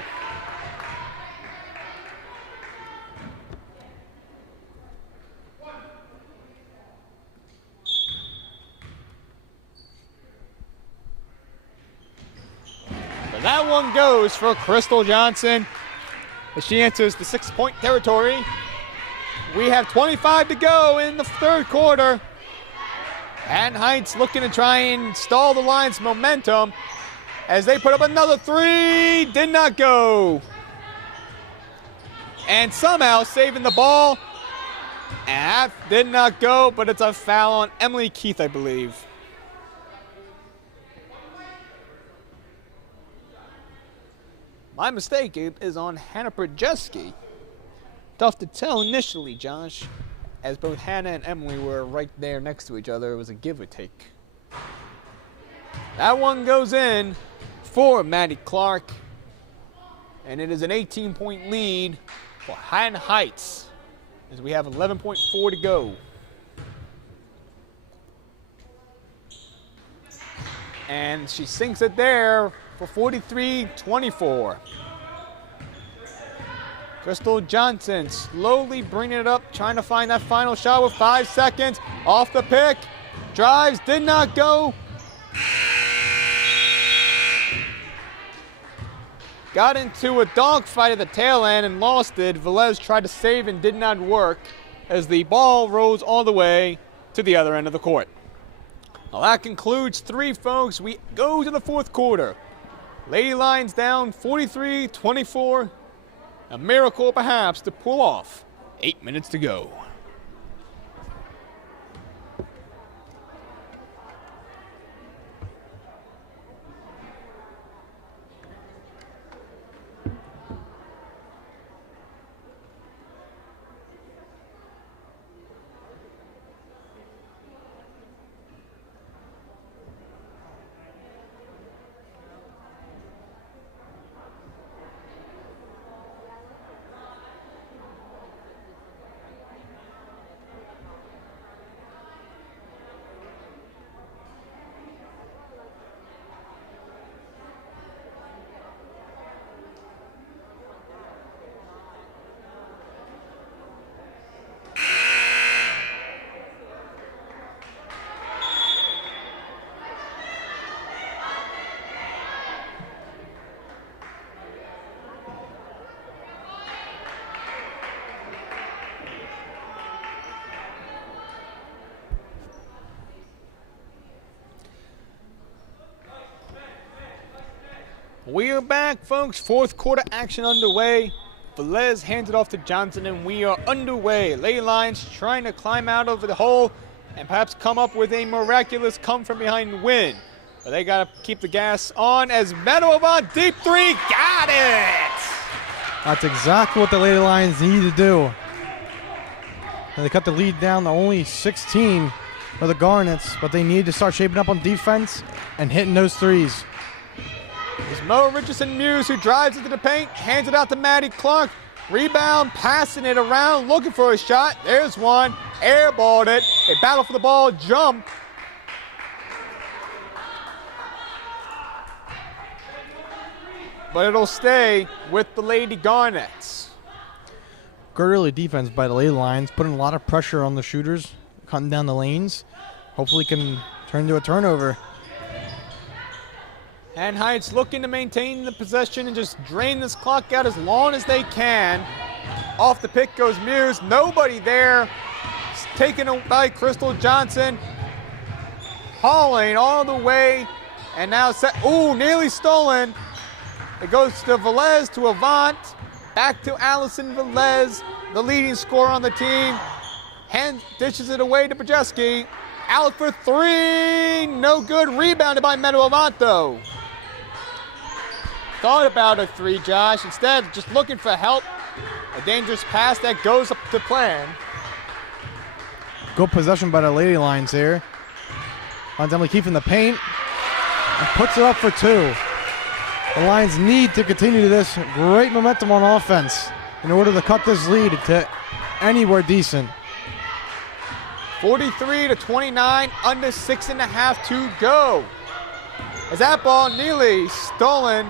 But that one goes for Crystal Johnson as she enters the 6-point territory. We have 25 to go in the third quarter. Haddon Heights looking to try and stall the Lions' momentum as they put up another three. Did not go. And somehow saving the ball. And that did not go, but it's a foul on Emily Keith, I believe. My mistake is on Hannah Projeski. Tough to tell initially, Josh, as both Hannah and Emily were right there next to each other. It was a give or take. That one goes in for Maddie Clark, and it is an 18-point lead for Haddon Heights as we have 11.4 to go. And she sinks it there for 43-24. Crystal Johnson slowly bringing it up, trying to find that final shot with 5 seconds. Off the pick, drives, did not go. Got into a dogfight at the tail end and lost it. Velez tried to save and did not work as the ball rolls all the way to the other end of the court. Well, that concludes three, folks. We go to the fourth quarter. Lady Lions down 43-24. A miracle, perhaps, to pull off. 8 minutes to go. We are back, folks. Fourth quarter action underway. Velez hands it off to Johnson, and we are underway. Lady Lions trying to climb out of the hole and perhaps come up with a miraculous come-from-behind win. But they got to keep the gas on as Medova, deep three, got it! That's exactly what the Lady Lions need to do. And they cut the lead down to only 16 for the Garnets, but they need to start shaping up on defense and hitting those threes. It's Mo Richardson-Muse who drives into the paint, hands it out to Maddie Clark. Rebound, passing it around, looking for a shot. There's one, airballed it. A battle for the ball, jump. But it'll stay with the Lady Garnets. Good early defense by the Lady Lions, putting a lot of pressure on the shooters, cutting down the lanes. Hopefully can turn into a turnover. And Heights looking to maintain the possession and just drain this clock out as long as they can. Off the pick goes Muse. Nobody there. It's taken by Crystal Johnson. Hauling all the way. And now set. Ooh, nearly stolen. It goes to Velez, to Avant. Back to Allison Velez, the leading scorer on the team. Hand dishes it away to Brzeski. Out for three. No good. Rebounded by Medovant, though. Thought about a three, Josh. Instead, just looking for help. A dangerous pass that goes up to plan. Good possession by the Lady Lions here. Lions Emily keeping the paint and puts it up for two. The Lions need to continue this great momentum on offense in order to cut this lead to anywhere decent. 43-29, under 6.5 to go. As that ball nearly stolen.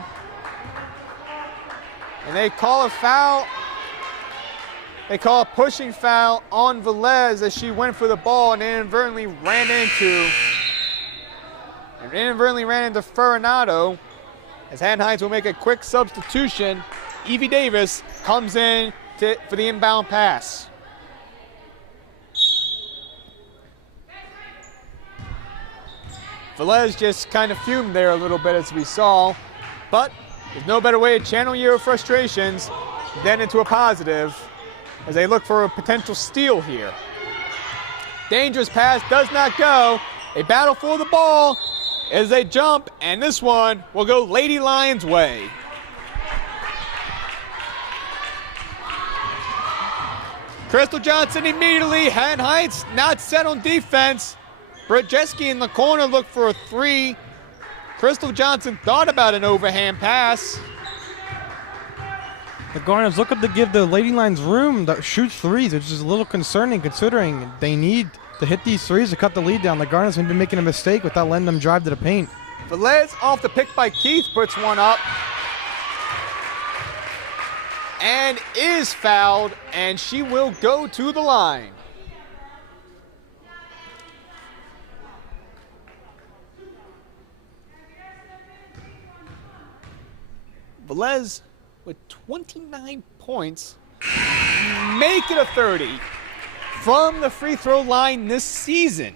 And they call a foul. They call a pushing foul on Velez as she went for the ball and inadvertently ran into Ferranado. As Haddon Heights will make a quick substitution, Evie Davis comes in for the inbound pass. Velez just kind of fumed there a little bit as we saw, but there's no better way to channel your frustrations than into a positive as they look for a potential steal here. Dangerous pass does not go. A battle for the ball as they jump, and this one will go Lady Lions' way. Crystal Johnson immediately. Haddon Heights not set on defense. Brzeski in the corner looked for a three. Crystal Johnson thought about an overhand pass. The Garnets looking to give the Lady Lions room to shoot threes, which is a little concerning considering they need to hit these threes to cut the lead down. The Garnets have been making a mistake without letting them drive to the paint. Velez off the pick by Keith puts one up. And is fouled, and she will go to the line. Velez with 29 points, make it a 30 from the free throw line this season.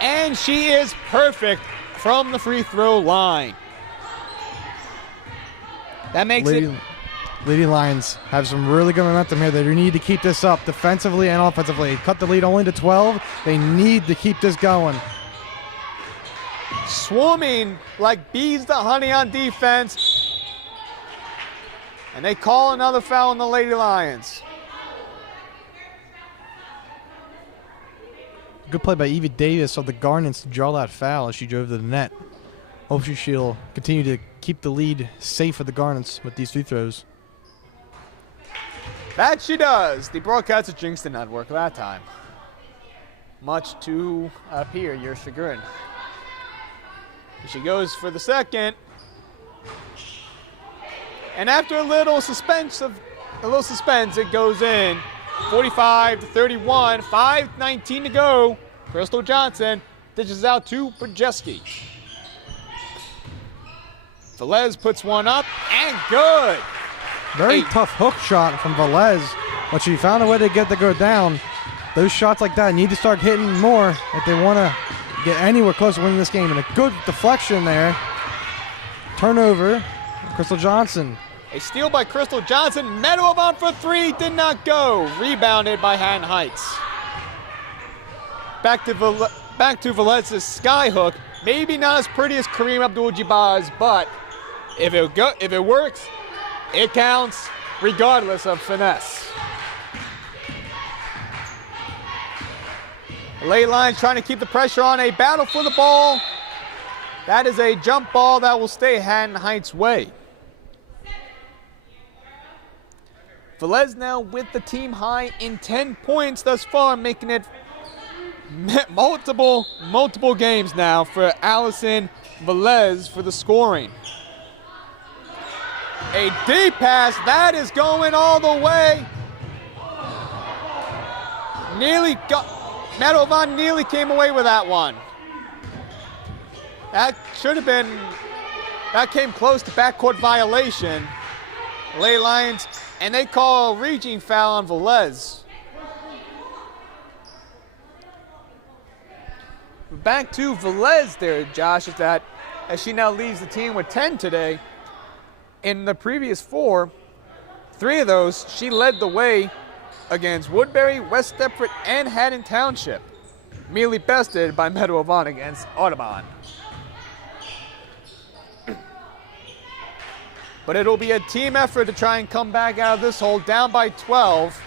And she is perfect from the free throw line. That makes it. Lady Lions have some really good momentum here. They need to keep this up defensively and offensively. Cut the lead only to 12. They need to keep this going. Swarming like bees to honey on defense. And they call another foul on the Lady Lions. Good play by Evie Davis of the Garnets to draw that foul as she drove to the net. Hopefully she'll continue to keep the lead safe for the Garnets with these free throws. That she does. The broadcaster jinx did not work that time. Much to appear your chagrin. She goes for the second. And after a little suspense, it goes in. 45-31, 5:19 to go. Crystal Johnson dishes out to Brzeski. Velez puts one up and good. Very tough hook shot from Velez, but she found a way to get the go down. Those shots like that need to start hitting more if they want to get anywhere close to winning this game. And a good deflection there. Turnover, Crystal Johnson. A steal by Crystal Johnson. Medovant for three, did not go. Rebounded by Haddon Heights. Back to Velez's sky hook. Maybe not as pretty as Kareem Abdul-Jabbar's, but if it works, it counts regardless of finesse. The Lady Lions trying to keep the pressure on. A battle for the ball. That is a jump ball that will stay Haddon Heights' way. Velez now with the team high in 10 points thus far, making it multiple games now for Allison Velez for the scoring. A deep pass, that is going all the way. Medovant nearly came away with that one. That came close to backcourt violation. Lady Lions, and they call a reaching foul on Velez. back to Velez there, Josh, is that as she now leads the team with 10 today. In the previous 4, 3 of those, she led the way against Woodbury, West Stepford, and Haddon Township. Merely bested by Meadow Avant against Audubon. But it'll be a team effort to try and come back out of this hole, down by 12,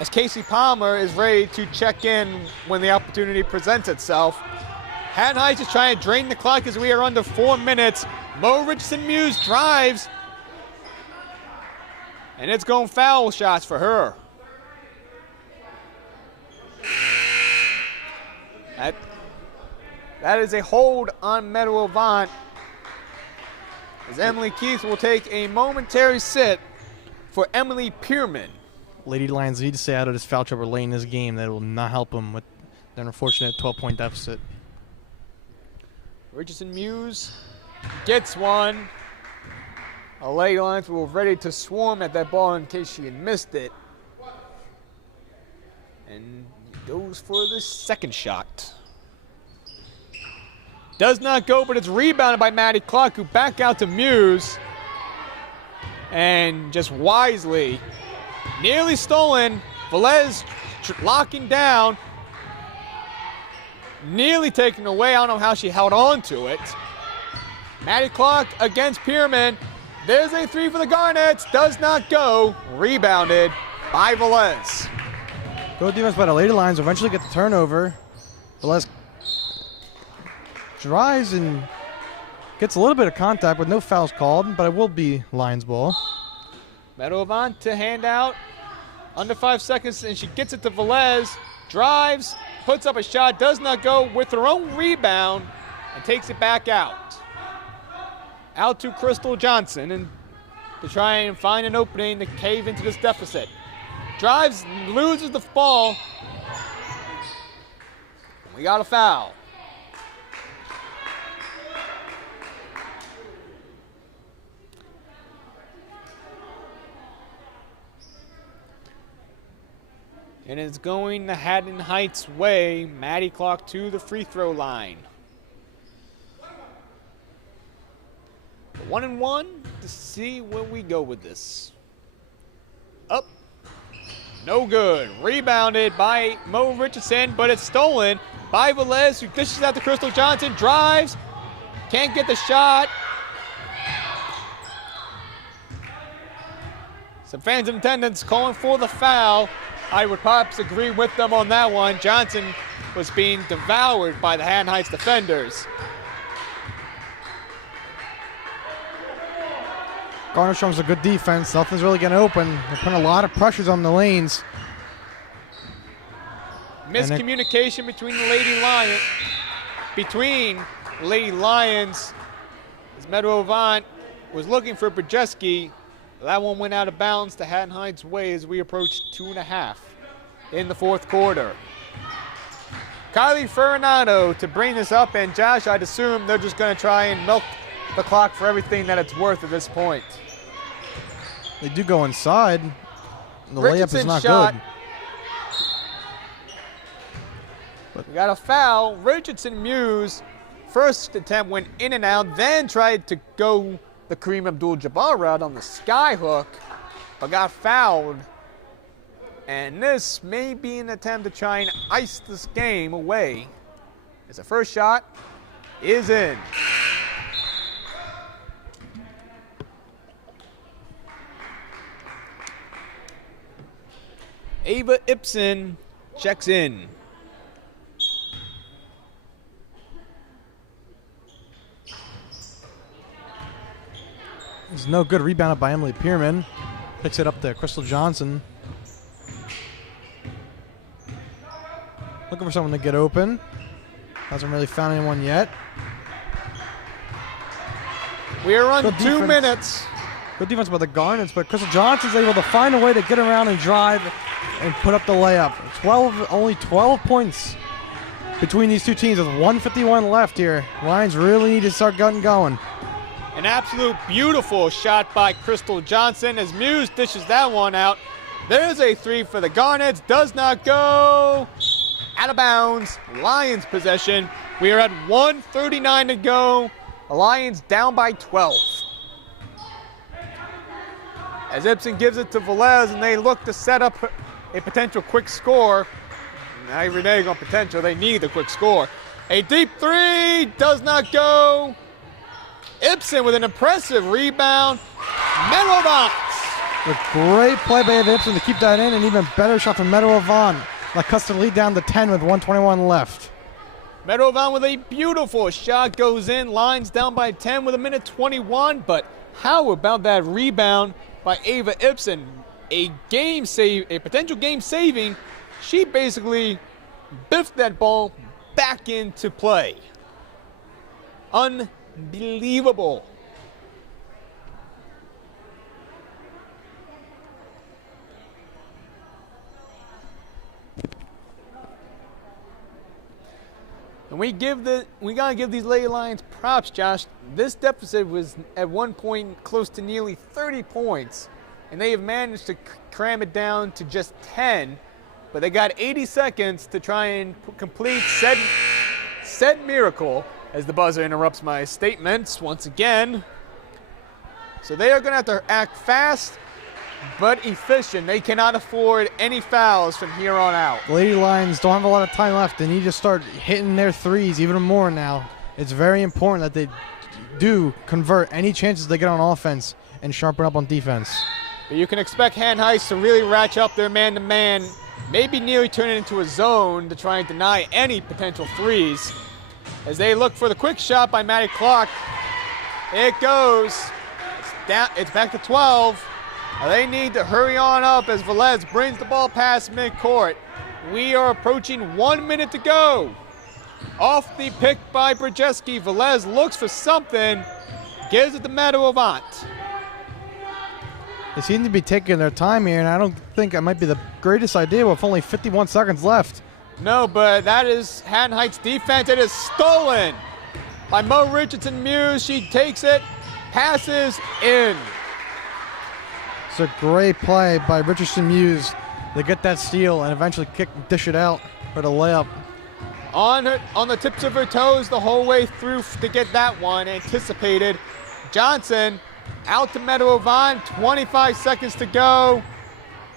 as Casey Palmer is ready to check in when the opportunity presents itself. Haddon Heights is trying to drain the clock as we are under 4 minutes. Mo Richardson-Muse drives, and it's going foul shots for her. That is a hold on Meadow Avant, as Emily Keith will take a momentary sit for Emily Pierman. Lady Lions need to stay out of this foul trouble late in this game. That will not help them with their unfortunate 12-point deficit. Richardson-Muse gets one. The Lady Lions were ready to swarm at that ball in case she had missed it. And goes for the second shot. Does not go, but it's rebounded by Maddie Clark, who back out to Muse. And just wisely, nearly stolen. Velez locking down. Nearly taken away. I don't know how she held on to it. Maddie Clark against Pierman. There's a 3 for the Garnets. Does not go. Rebounded by Velez. Good defense by the Lady Lions. Eventually get the turnover. Velez drives and gets a little bit of contact with no fouls called, but it will be Lions ball. Meadow Avant to hand out. Under 5 seconds, and she gets it to Velez. Drives, puts up a shot, does not go with her own rebound, and takes it back out. Out to Crystal Johnson and to try and find an opening to cave into this deficit. Drives, loses the ball. We got a foul. And it's going the Haddon Heights way. Maddie Clark to the free throw line. 1-1 to see where we go with this. Up. No good. Rebounded by Mo Richardson, but it's stolen by Velez, who dishes out to Crystal Johnson. Drives. Can't get the shot. Some fans in attendance calling for the foul. I would perhaps agree with them on that one. Johnson was being devoured by the Haddon Heights defenders. Garner shows a good defense. Nothing's really getting open. They're putting a lot of pressures on the lanes. Miscommunication between the Lady Lions. As Meadow Avant was looking for Brzeski. That one went out of bounds to Haddon Heights way as we approach 2.5 in the fourth quarter. Kylie Ferranado to bring this up, and Josh, I'd assume they're just going to try and milk the clock for everything that it's worth at this point. They do go inside. The layup is not shot. good. We got a foul. Richardson-Muse, first attempt went in and out, then tried to go the Kareem Abdul-Jabbar route on the sky hook, but got fouled. And this may be an attempt to try and ice this game away, as the first shot is in. Ava Ibsen checks in. It's no good. Rebounded by Emily Pierman. Picks it up to Crystal Johnson. Looking for someone to get open. Hasn't really found anyone yet. We are on Good 2 defense. minutes. Good defense by the Garnets, but Crystal Johnson's able to find a way to get around and drive and put up the layup. Only 12 points between these two teams with 1:51 left here. Lions really need to start getting going. An absolute beautiful shot by Crystal Johnson as Muse dishes that one out. There's a 3 for the Garnets. Does not go. out of bounds. Lions possession. We are at 1:39 to go. The Lions down by 12. As Ibsen gives it to Velez, and they look to set up a potential quick score. Not even on potential, they need the quick score. A deep three does not go. Ibsen with an impressive rebound. Medovant. A great play by Ibsen to keep that in, and even better shot from Medovant. That cuts the lead down to 10 with 1:21 left. Medovant with a beautiful shot goes in. Lions down by 10 with 1:21. But how about that rebound by Ava Ibsen? A potential game saving. She basically biffed that ball back into play. Unbelievable. And we gotta give these Lady Lions props, Josh. This deficit was at one point close to nearly 30 points, and they have managed to cram it down to just 10. But they got 80 seconds to try and complete said miracle, as the buzzer interrupts my statements once again. So they are going to have to act fast but efficient. They cannot afford any fouls from here on out. The Lady Lions don't have a lot of time left. They need to start hitting their threes even more now. It's very important that they do convert any chances they get on offense and sharpen up on defense. But you can expect Haddon Heights to really ratchet up their man-to-man, maybe nearly turn it into a zone to try and deny any potential threes. As they look for the quick shot by Maddie Clark. It goes. It's back to 12. They need to hurry on up as Velez brings the ball past midcourt. We are approaching 1 minute to go. Off the pick by Brzezinski. Velez looks for something. Gives it to Medovant. They seem to be taking their time here, and I don't think it might be the greatest idea with only 51 seconds left. No, but that is Haddon Heights defense. It is stolen by Mo Richardson Muse. She takes it, passes in. It's a great play by Richardson Muse to get that steal and eventually dish it out for the layup. On the tips of her toes the whole way through to get that one. Anticipated. Johnson out to Medovant. 25 seconds to go.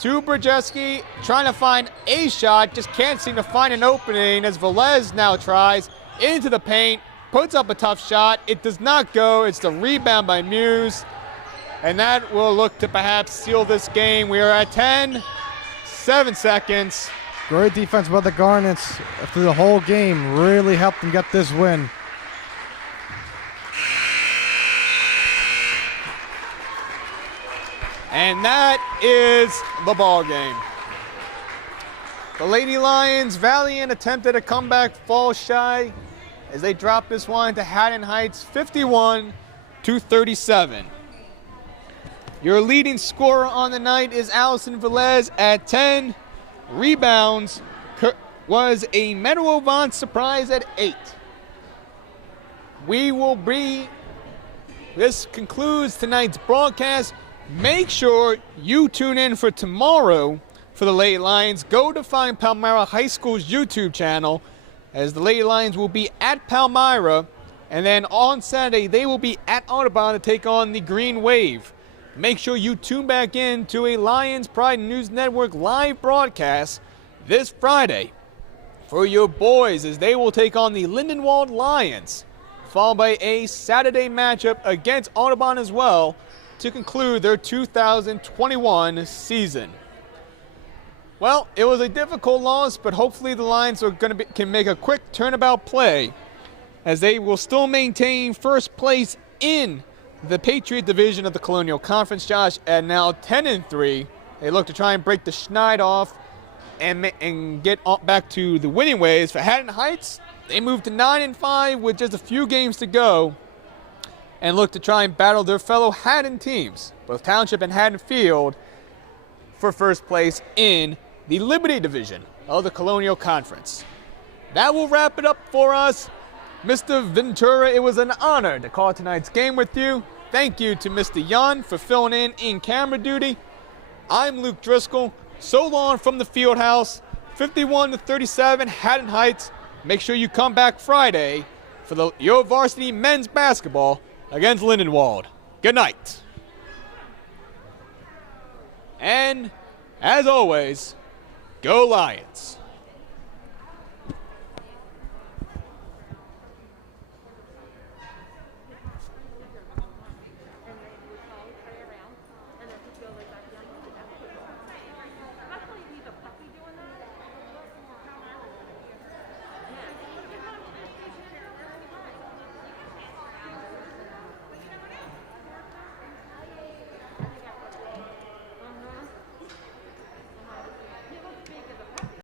To Brzezinski, trying to find a shot, just can't seem to find an opening as Velez now tries into the paint, puts up a tough shot. It does not go. It's the rebound by Muse, and that will look to perhaps seal this game. We are at 10, 7 seconds. Great defense by the Garnets through the whole game. Really helped them get this win. And that is the ball game. The Lady Lions, valiant, attempted a comeback, fall shy as they drop this one to Haddon Heights, 51-37. Your leading scorer on the night is Allison Velez at 10 rebounds. Was a Medovant surprise at 8. This concludes tonight's broadcast. Make sure you tune in for tomorrow for the Lady Lions. Go to find Palmyra High School's YouTube channel, as the Lady Lions will be at Palmyra, and then on Saturday they will be at Audubon to take on the Green Wave. Make sure you tune back in to a Lions Pride News Network live broadcast this Friday for your boys as they will take on the Lindenwold Lions, followed by a Saturday matchup against Audubon as well to conclude their 2021 season. Well, it was a difficult loss, but hopefully the Lions can make a quick turnabout play as they will still maintain first place in the Patriot division of the Colonial Conference, Josh, at now 10-3. They look to try and break the schneid off and get back to the winning ways. For Haddon Heights, they moved to 9-5 with just a few games to go and look to try and battle their fellow Haddon teams, both Township and Haddon Field, for first place in the Liberty division of the Colonial Conference. That will wrap it up for us. Mr. Ventura, it was an honor to call tonight's game with you. Thank you to Mr. Young for filling in camera duty. I'm Luke Driscoll. So long from the Fieldhouse. 51-37, Haddon Heights. Make sure you come back Friday for your varsity men's basketball against Lindenwold. Good night. And, as always, go Lions.